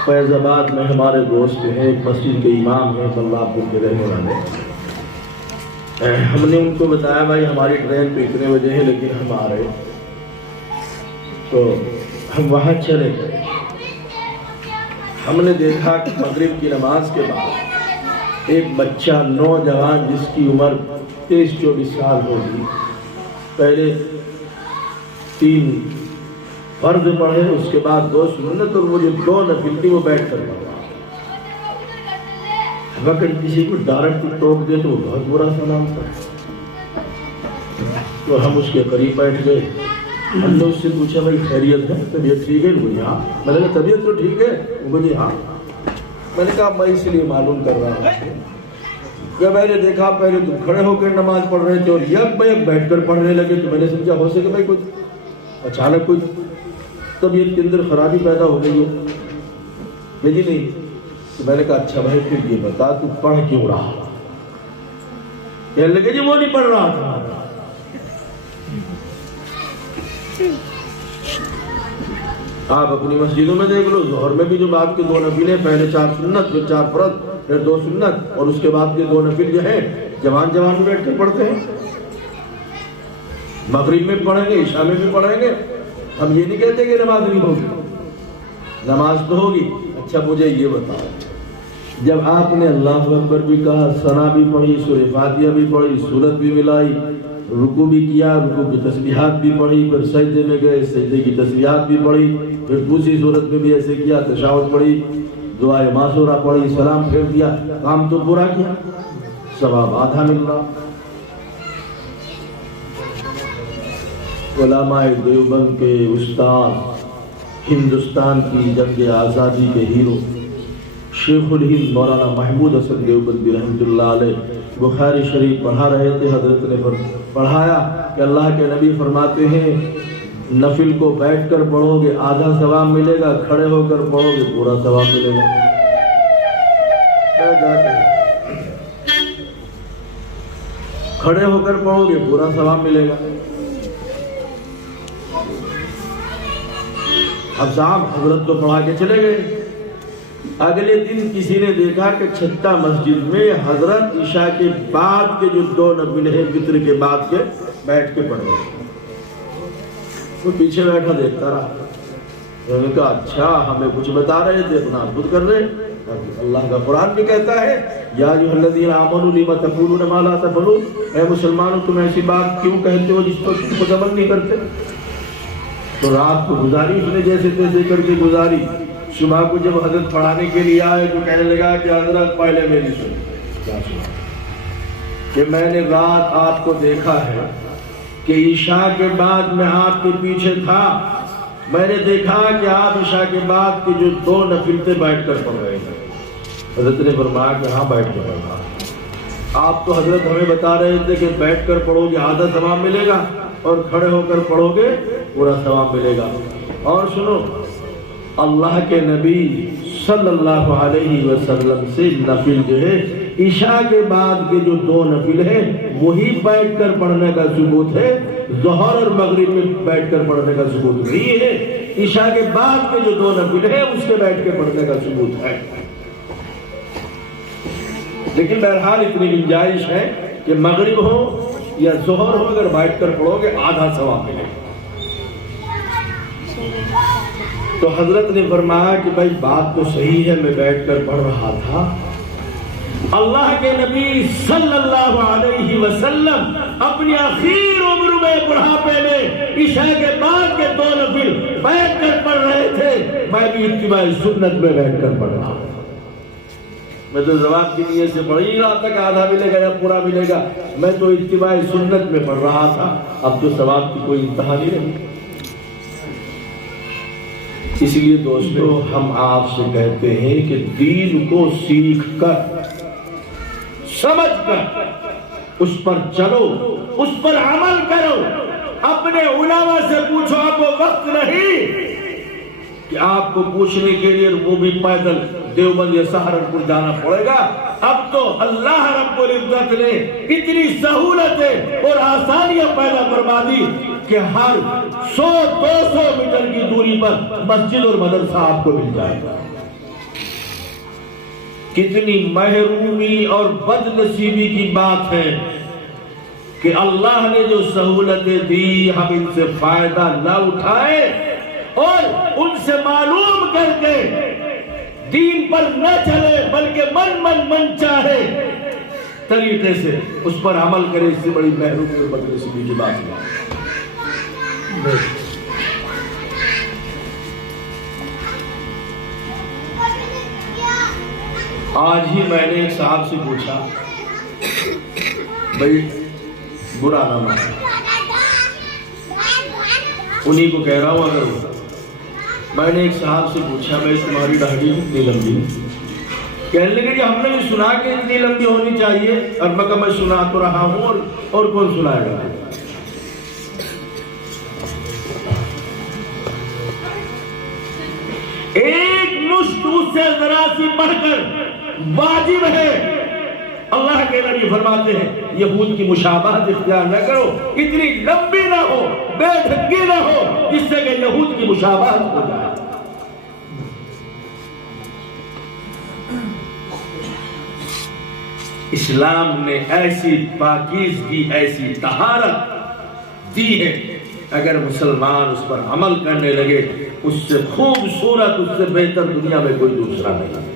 فیض آباد میں ہمارے دوست ہیں، ایک مسجد کے امام ہیں، اللہ پور کے رہنے والے۔ ہم نے ان کو بتایا بھائی ہماری ٹرین تو اتنے بجے ہے لیکن ہم آ رہے، تو ہم وہاں چلے گئے۔ ہم نے دیکھا کہ مغرب کی نماز کے بعد ایک بچہ نوجوان جس کی عمر 23-24 سال ہوگی، پہلے 3 فرض پڑھے، اس کے بعد 2 سنت اور وہ جو 2 نفل تھی وہ بیٹھ کر پڑھا۔ اگر کسی کو ڈائریکٹ ٹوک دے تو وہ بہت برا سلام تھا، تو ہم اس کے قریب بیٹھ گئے۔ ہم نے اس سے پوچھا بھائی خیریت ہے، طبیعت ٹھیک ہے؟ وہ ہاں۔ میں نے کہا طبیعت تو ٹھیک ہے؟ وہ جی ہاں۔ میں نے کہا میں اس لیے معلوم کر رہا ہوں کہ میں نے دیکھا پہلے تم کھڑے ہو کر نماز پڑھ رہے تھے اور یک بیک بیٹھ کر پڑھنے لگے، تو میں نے سمجھا ہو سکے بھائی کچھ اچانک کوئی طبیعت کے اندر خرابی پیدا ہو گئی ہے۔ جی نہیں۔ تو میں نے کہا اچھا بھائی پھر یہ بتا تو پڑھ کیوں رہا؟ کہنے لگے جی وہ نہیں پڑھ رہا تھا۔ آپ اپنی مسجدوں میں دیکھ لو، ظہر میں بھی جو بعد کے 2 نفل ہیں، پہلے 4 سنت، پھر 4 فرض، پھر 2 سنت، اور اس کے بعد کے 2 نفل جو ہیں جوان میں بیٹھ کر پڑھتے ہیں۔ مغرب میں بھی پڑھیں گے، عشاء میں بھی پڑھیں گے۔ ہم یہ نہیں کہتے کہ نماز نہیں ہوگی، نماز تو ہوگی۔ اچھا مجھے یہ بتاؤ، جب آپ نے اللہ اکبر بھی کہا، ثنا بھی پڑھی، سورہ فاتحہ بھی پڑھی، سورت بھی ملائی، رکوع بھی کیا، رکوع کی تسبیحات بھی پڑھی، پھر سجدے میں گئے، سجدے کی تسبیحات بھی پڑھی، پھر دوسری صورت میں بھی ایسے کیا، تشہد پڑھی، دعائے معصورہ پڑھی، سلام پھیر دیا، کام تو پورا کیا، ثواب آدھا مل رہا۔ علماء دیوبند کے استاد، ہندوستان کی جنگ آزادی کے ہیرو شیخ الہند مولانا محمود حسن دیوبندی رحمۃ اللہ علیہ بخاری شریف پڑھا رہے تھے۔ حضرت نے پڑھایا کہ اللہ کے نبی فرماتے ہیں نفل کو بیٹھ کر پڑھو گے آدھا ثواب ملے گا، کھڑے ہو کر پڑھو گے پورا ثواب ملے گا۔ کھڑے ہو کر پڑھو گے پورا ثواب ملے گا۔ اب صاحب حضرت تو پڑھا کے چلے گئے۔ اگلے دن کسی نے دیکھا کہ چھتہ مسجد میں حضرت عشاء کے بعد کے جو 2 نفل ہیں وتر کے بعد کے بیٹھ کے پڑھ رہے، وہ پیچھے بیٹھا دیکھتا رہا۔ انہوں نے کہا اچھا ہمیں کچھ بتا رہے تھے، اپنا خود کر رہے۔ اللہ کا قرآن بھی کہتا ہے یا ایھا الذین آمنوا لم تقولون ما لا تفعلون، اے مسلمانوں تم ایسی بات کیوں کہتے ہو جس پر تم خود عمل نہیں کرتے؟ تو رات کو گزاری اس نے جیسے تیسے کر کے گزاری۔ صبح کو جب حضرت پڑھانے کے لیے آئے تو کہنے لگا کہ حضرت پہلے میری سنیں کہ میں نے رات آپ کو دیکھا ہے کہ عشاء کے بعد میں آپ کے پیچھے تھا، میں نے دیکھا کہ آپ عشاء کے بعد کے جو 2 نفل تھے بیٹھ کر پڑھ رہے ہیں۔ حضرت نے فرمایا کہ ہاں بیٹھ کر پڑھا۔ آپ تو حضرت ہمیں بتا رہے تھے کہ بیٹھ کر پڑھو گے آدھا ثواب ملے گا اور کھڑے ہو کر پڑھو گے پورا ثواب ملے گا۔ اور سنو، اللہ کے نبی صلی اللہ علیہ وسلم سے نفل جو ہے عشاء کے بعد کے جو 2 نفل ہیں وہی بیٹھ کر پڑھنے کا ثبوت ہے، ظہر اور مغرب میں بیٹھ کر پڑھنے کا ثبوت نہیں ہے۔ عشاء کے بعد کے جو 2 نفل ہیں اس کے بیٹھ کے پڑھنے کا ثبوت ہے۔ لیکن بہرحال اتنی گنجائش ہے کہ مغرب ہو یا ظہر ہو، اگر بیٹھ کر پڑھو گے آدھا ثواب ملے گا۔ تو حضرت نے فرمایا کہ بھائی بات تو صحیح ہے، میں بیٹھ کر پڑھ رہا تھا، اللہ کے نبی صلی اللہ علیہ وسلم اپنی آخر عمر میں بڑھاپے میں عشاء کے بعد کے 2 نفل بیٹھ کر پڑھ رہے تھے، میں بھی اتباع سنت میں بیٹھ کر پڑھ رہا ہوں۔ میں تو ثواب کی نیت سے پڑھ ہی رہا تھا کہ آدھا ملے گا یا پورا ملے گا، میں تو اتباع سنت میں پڑھ رہا تھا، اب تو ثواب کی کوئی انتہا نہیں رہی۔ اس لیے دوستو ہم آپ سے کہتے ہیں کہ دین کو سیکھ کر، سمجھ کر اس پر چلو، اس پر عمل کرو۔ اپنے علماء سے پوچھو، آپ کو وقت نہیں کہ آپ کو پوچھنے کے لیے وہ بھی پیدل دیوبند یا سہارنپور جانا پڑے گا۔ اب تو اللہ رب العزت نے اتنی سہولتیں اور آسانیاں پیدا فرما دی کہ ہر 100-200 میٹر کی دوری پر مسجد اور مدرسہ آپ کو مل جائے گا۔ کتنی محرومی اور بد نصیبی کی بات ہے کہ اللہ نے جو سہولتیں دی ہم ان سے فائدہ نہ اٹھائے اور ان سے معلوم کر کے دین پر نہ چلے، بلکہ من چاہے طریقے سے اس پر عمل کرے۔ اس سے بڑی محرومی اور بد نصیبی کی بات ہے۔ آج ہی میں نے ایک صاحب سے پوچھا، بھائی برا نہ مانا، انہی کو کہہ رہا ہوں اگر ہو، میں نے ایک صاحب سے پوچھا بھائی تمہاری داڑھی اتنی لمبی، کہنے لگے کہ ہم نے بھی سنا کہ اتنی لمبی ہونی چاہیے، اور میں کہا میں سنا تو رہا ہوں اور کون سنائے گا۔ ایک مشت اس سے ذرا سی بڑھ کر واجب ہے۔ اللہ کے نبی فرماتے ہیں یہود کی مشابہت اختیار نہ کرو، اتنی لمبی نہ ہو، بے ڈھنگی نہ ہو جس سے کہ یہود کی مشابہت ہو جائے۔ اسلام نے ایسی پاکیزگی، ایسی طہارت دی ہے، اگر مسلمان اس پر عمل کرنے لگے اس سے خوبصورت، اس سے بہتر دنیا میں کوئی دوسرا نہیں۔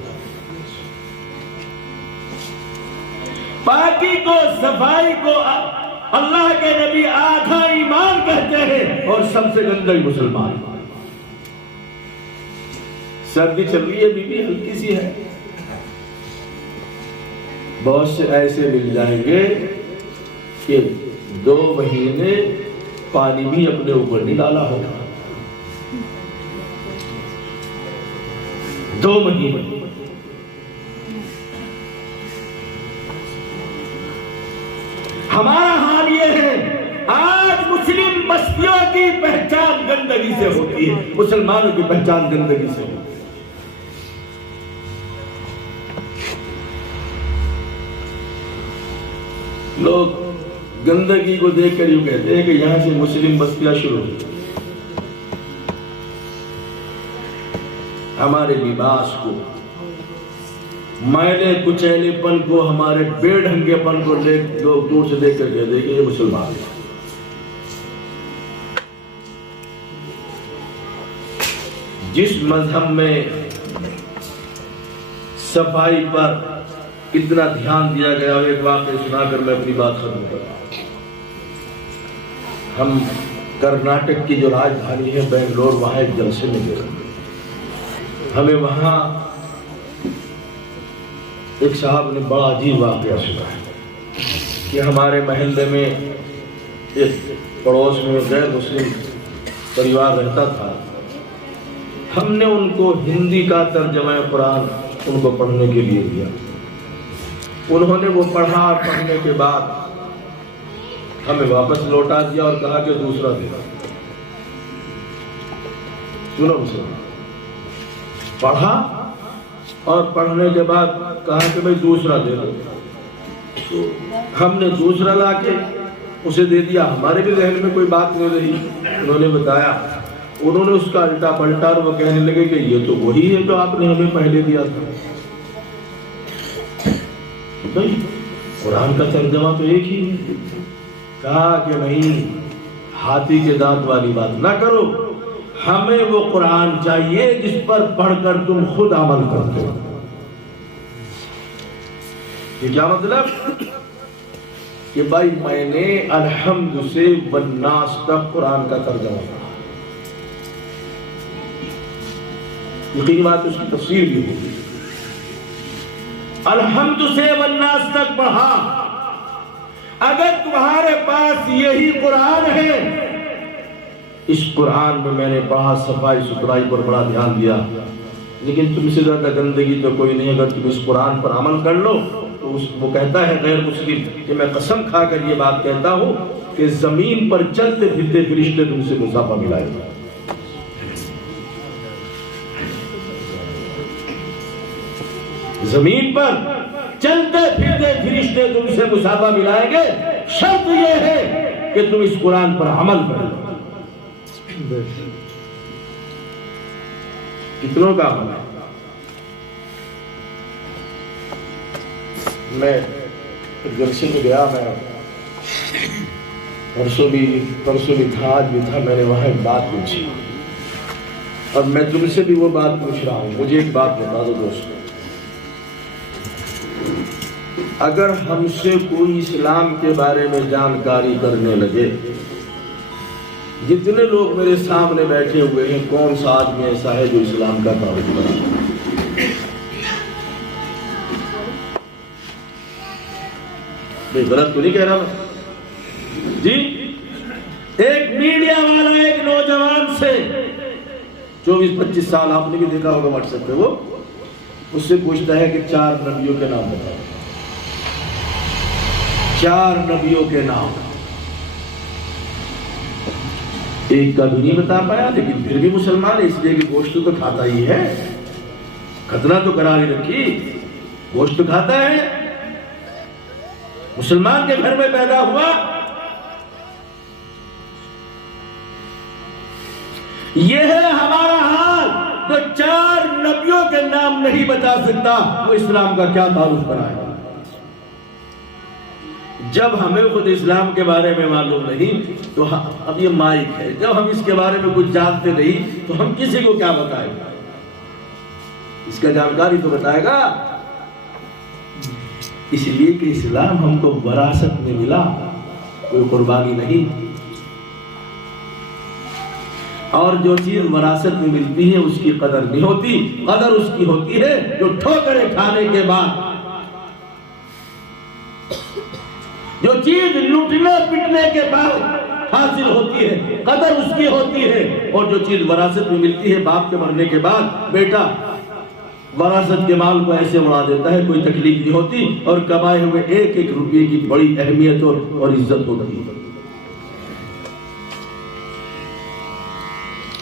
پاکی کو، صفائی کو اللہ کے نبی آدھا ایمان کہتے ہیں، اور سب سے گندا ہی مسلمان۔ سردی چل رہی ہے، بیوی ہلکی سی ہے، بہت سے ایسے مل جائیں گے کہ 2 مہینے پانی بھی اپنے اوپر نہیں ڈالا ہوگا، 2 مہینے۔ ہمارا حال یہ ہے، آج مسلم بستیوں کی پہچان گندگی سے ہوتی ہے، مسلمانوں کی پہچان گندگی سے ہوتی ہے۔ لوگ گندگی کو دیکھ کر یوں کہتے ہیں کہ یہاں سے مسلم بستیاں شروع ہوئی۔ ہمارے لباس کو، میلے کچیلے پن کو، ہمارے بے ڈھنگے پن کو لوگ دور سے دیکھ کر کہتے ہیں کہ یہ مسلمان ہے۔ جس مذہب میں صفائی پر اتنا دھیان دیا گیا، ایک واقعہ سنا کر میں اپنی بات ختم کرتا ہوں۔ ہم کرناٹک کی جو راجدھانی ہے بنگلور، وہاں ایک جلسے میں گئے، ہمیں وہاں ایک صاحب نے بڑا عجیب واقعہ سنا ہے کہ ہمارے محلے میں ایک پڑوس میں غیر مسلم پریوار رہتا تھا، ہم نے ان کو ہندی کا ترجمہ قرآن ان کو پڑھنے کے لیے دیا، انہوں نے وہ پڑھا، اور پڑھنے کے بعد ہمیں واپس لوٹا دیا اور کہا کہ دوسرا دے۔ سنو مسلمان، پڑھا اور پڑھنے کے بعد کہا کہ بھائی دوسرا دے دو۔ ہم نے دوسرا لا کے اسے دے دیا، ہمارے بھی ذہن میں کوئی بات نہیں رہی، انہوں نے بتایا، انہوں نے اس کا الٹا پلٹا، اور وہ کہنے لگے کہ یہ تو وہی ہے جو آپ نے ہمیں پہلے دیا تھا۔ قرآن کا ترجمہ تو ایک ہی ہے۔ کہا کہ نہیں، ہاتھی کے دانت والی بات نہ کرو، ہمیں وہ قرآن چاہیے جس پر پڑھ کر تم خود عمل کرتے ہو۔ یہ کیا مطلب کہ بھائی میں نے الحمد سے والناس تک قرآن کا ترجمہ پڑھا. یقینی بات اس کی تفسیر بھی ہوگی. الحمد سے والناس تک پڑھا. اگر تمہارے پاس یہی قرآن ہے، اس قرآن میں نے پڑھا، صفائی ستھرائی پر بڑا دھیان دیا، لیکن تم سے زیادہ گندگی تو کوئی نہیں. اگر تم اس قرآن پر عمل کر لو تو وہ کہتا ہے غیر مسلم کہ میں قسم کھا کر یہ بات کہتا ہوں کہ زمین پر چلتے پھرتے فرشتے تم سے مصافحہ ملائے گا. زمین پر چلتے پھرتے فرشتے تم سے مصافحہ ملائیں گے. شرط یہ ہے کہ تم اس قرآن پر عمل کرو. کتنوں کا عمل ہے؟ میں جلسے میں گیا، میں پرسوں بھی تھا، آج بھی تھا. میں نے وہاں ایک بات پوچھی اور میں تم سے بھی وہ بات پوچھ رہا ہوں. مجھے ایک بات بتا دو دوستو، اگر ہم سے کوئی اسلام کے بارے میں جانکاری کرنے لگے، جتنے لوگ میرے سامنے بیٹھے ہوئے ہیں، کون سا آدمی ایسا ہے جو اسلام کا تعارف کرا؟ میں غلط تو نہیں کہہ رہا جی؟ ایک میڈیا والا ایک نوجوان سے 24-25 سال، آپ نے بھی دیکھا ہوگا واٹس ایپ پہ، وہ اس سے پوچھتا ہے کہ 4 نبیوں کے نام بتاؤ. 4 نبیوں کے نام. ایک کا بھی نہیں بتا پایا، لیکن پھر بھی مسلمان ہے، اس لیے کہ گوشت تو کھاتا ہی ہے. ختنہ تو کرا نہیں رکھی، گوشت کھاتا ہے. مسلمان کے گھر میں پیدا ہوا. یہ ہے ہمارا حال. تو 4 نبیوں کے نام نہیں بتا سکتا، وہ اسلام کا کیا تعارف کرائے گا؟ جب ہمیں خود اسلام کے بارے میں معلوم نہیں تو اب یہ مائک ہے، جب ہم اس کے بارے میں کچھ جانتے نہیں تو ہم کسی کو کیا بتائیں گے؟ اس کا جانکاری تو بتائے گا. اس لیے کہ اسلام ہم کو وراثت میں ملا، کوئی قربانی نہیں. اور جو چیز وراثت میں ملتی ہے اس کی قدر نہیں ہوتی. قدر اس کی ہوتی ہے جو ٹھوکریں کھانے کے بعد، جو چیز لوٹنے پٹنے کے بعد حاصل ہوتی ہے، قدر اس کی ہوتی ہے. اور جو چیز وراثت میں ملتی ہے باپ کے مرنے کے بعد، بیٹا وراثت کے مال کو ایسے اڑا دیتا ہے، کوئی تکلیف نہیں ہوتی، اور کمائے ہوئے 1-1 روپے کی بڑی اہمیت اور عزت ہوتی ہے.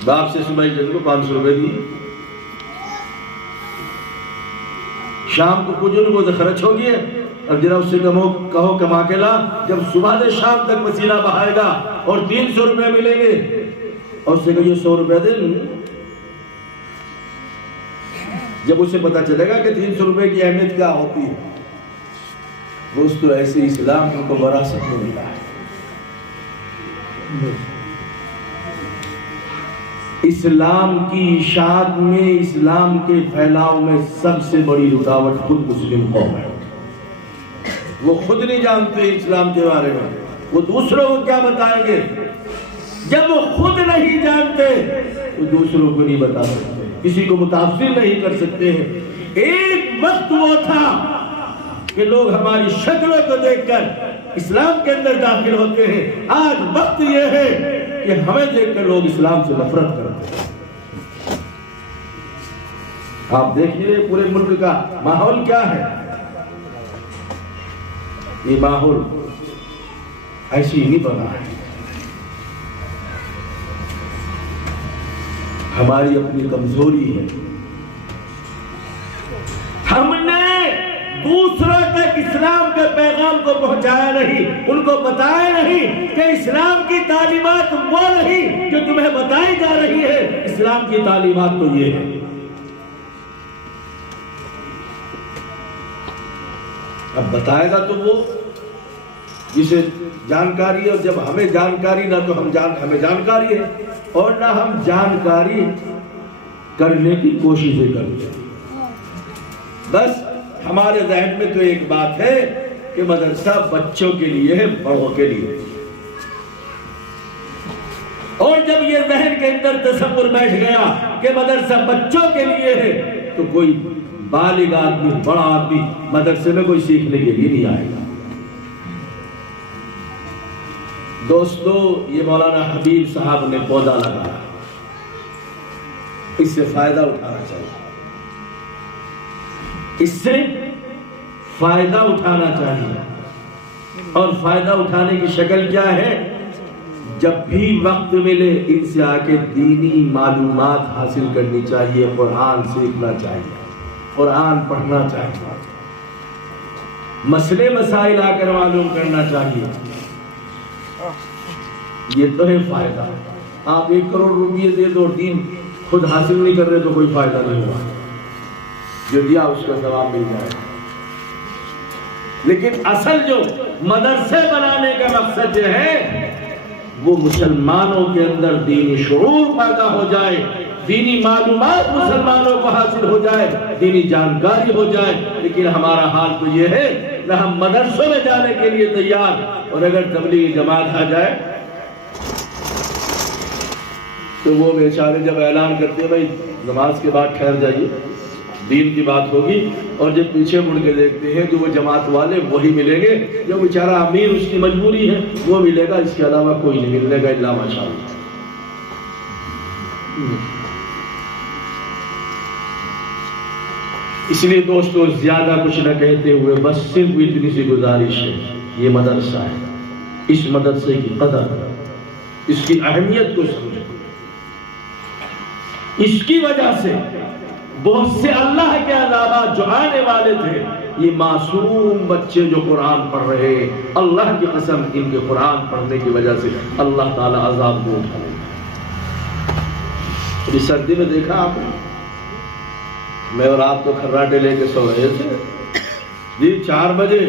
باپ سے صبح جن کو 500 روپے دی، شام کو کچھ ان کو خرچ ہو گئے، اور جناب اس سے کہو کما کے لا. جب صبح سے شام تک پسینہ بہائے گا اور 300 روپے ملیں گے، اور اس سے کہیے 100 روپے دے. جب اسے پتا چلے گا کہ 300 روپے کی اہمیت کیا ہوتی ہے. دوستو ایسے اسلام ہم کو وراثت میں ملا ہے. اسلام کی اشاعت میں، اسلام کے پھیلاؤ میں سب سے بڑی رکاوٹ خود مسلم قوم ہے. وہ خود نہیں جانتے اسلام کے بارے میں، وہ دوسروں کو کیا بتائیں گے؟ جب وہ خود نہیں جانتے وہ دوسروں کو نہیں بتا سکتے، کسی کو متاثر نہیں کر سکتے ہیں. ایک وقت وہ تھا کہ لوگ ہماری شکلوں کو دیکھ کر اسلام کے اندر داخل ہوتے ہیں. آج وقت یہ ہے کہ ہمیں دیکھ کر لوگ اسلام سے نفرت کرتے ہیں. آپ دیکھیے پورے ملک کا ماحول کیا ہے. یہ ماحول ایسی نہیں بنا ہے. ہماری اپنی کمزوری ہے. ہم نے دوسروں تک اسلام کے پیغام کو پہنچایا نہیں، ان کو بتایا نہیں کہ اسلام کی تعلیمات وہ نہیں جو تمہیں بتائی جا رہی ہے. اسلام کی تعلیمات تو یہ ہے. اب بتائے گا تو وہ جسے جانکاری ہے، اور جب ہمیں جانکاری نہ تو ہمیں جانکاری ہے، اور نہ ہم جانکاری کرنے کی کوششیں کرتے ہیں. بس ہمارے ذہن میں تو ایک بات ہے کہ مدرسہ بچوں کے لیے ہے، بڑوں کے لیے، اور جب یہ ذہن کے اندر تصور بیٹھ گیا کہ مدرسہ بچوں کے لیے ہے تو کوئی بالغ آدمی، بڑا آدمی مدرسے میں کوئی سیکھنے کے لیے نہیں آئے گا۔ دوستو، یہ مولانا حبیب صاحب نے پودا لگایا، اس سے فائدہ اٹھانا چاہیے، اس سے فائدہ اٹھانا چاہیے، اور فائدہ اٹھانے کی شکل کیا ہے؟ جب بھی وقت ملے ان سے آ کے دینی معلومات حاصل کرنی چاہیے، قرآن سیکھنا چاہیے، قرآن پڑھنا چاہیے، مسئلے مسائل آ کر معلوم کرنا چاہیے۔ یہ تو ہے فائدہ۔ آپ 1 کروڑ روپیے دے دو اور دین خود حاصل نہیں کر رہے تو کوئی فائدہ نہیں ہوا، جو دیا اس کا ثواب مل جائے۔ لیکن اصل جو مدرسے بنانے کا مقصد جو ہے وہ مسلمانوں کے اندر دینی شعور پیدا ہو جائے، دینی معلومات مسلمانوں کو حاصل ہو جائے، دینی جانکاری ہو جائے۔ لیکن ہمارا حال تو یہ ہے، نہ ہم مدرسوں میں جانے کے لیے تیار، اور اگر تبلیغی جماعت آ جائے تو وہ بیچارے جب اعلان کرتے ہیں بھائی نماز کے بعد ٹھہر جائیے، دین کی بات ہوگی، اور جب پیچھے مڑ کے دیکھتے ہیں جو وہ جماعت والے وہی ملیں گے، جو بیچارہ امیر اس کی مجبوری ہے وہ ملے گا، اس کے علاوہ کوئی نہیں ملے گا الا ماشاءاللہ۔ اس لیے دوستو، زیادہ کچھ نہ کہتے ہوئے بس صرف اتنی سی گزارش ہے، یہ مدرسہ ہے، اس مدرسے کی قدر، اس کی اہمیت کو سمجھو۔ اس کی وجہ سے بہت سے اللہ کے عذابات جو آنے والے تھے، یہ معصوم بچے جو قرآن پڑھ رہے ہیں، اللہ کی قسم ان کے قرآن پڑھنے کی وجہ سے اللہ تعالیٰ عذاب کو اٹھا لے گا۔ اس سردی میں دیکھا آپ نے، میں اور آپ تو کھراٹے لے کے سو رہے تھے جی 4 بجے،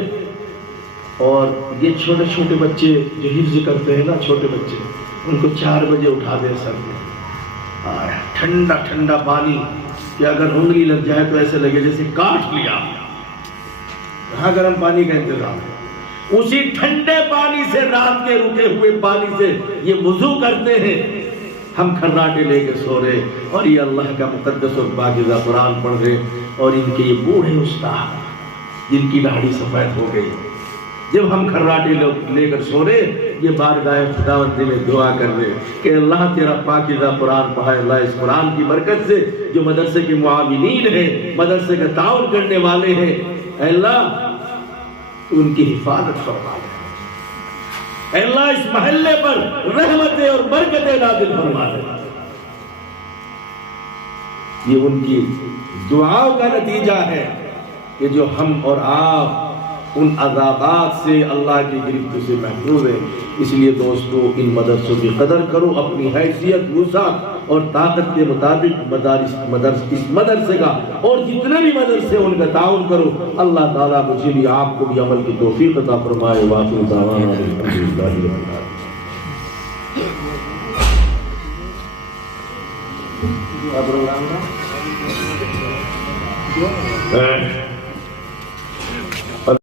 اور یہ چھوٹے چھوٹے بچے جو حفظ کرتے ہیں نا، چھوٹے بچے، ان کو 4 بجے اٹھا دے سر میں، ٹھنڈا ٹھنڈا پانی کہ اگر انگلی لگ جائے تو ایسے لگے جیسے کاٹ لیا، یہاں گرم پانی کا انتظام ہے، اسی ٹھنڈے پانی سے، رات کے رکے ہوئے پانی سے یہ وضو کرتے ہیں، ہم کھراٹے لے کے سو رہے، اور یہ اللہ کا مقدس اور پاکیزہ قرآن پڑھ رہے، اور ان کے یہ بوڑھے استاد جن کی داڑھی سفید ہو گئی، جب ہم کھراٹے لے کر سو رہے، یہ بارگاہ خداوندی میں دعا کر رہے کہ اللہ تیرا پاکیزہ قرآن پڑھائے، اللہ اس قرآن کی برکت سے جو مدرسے کے معاونین ہیں، مدرسے کا تعاون کرنے والے ہیں، اے اللہ تو ان کی حفاظت فرما دے، اے اللہ اس محلے پر رحمتیں اور برکتیں نازل فرما دے۔ یہ ان کی دعاؤں کا نتیجہ ہے کہ جو ہم اور آپ ان عذابات سے، اللہ کی گرفت سے محفوظ ہیں۔ اس لیے دوستو، ان مدرسوں کی قدر کرو، اپنی حیثیت، وسعت اور طاقت کے مطابق اس مدرسے کا اور جتنے بھی مدرسے ان کا تعاون کرو۔ اللہ تعالیٰ مجھے بھی آپ کو بھی عمل کی توفیق عطا فرمائے۔ وآخر دعوانا الحمدللہ رب العالمین۔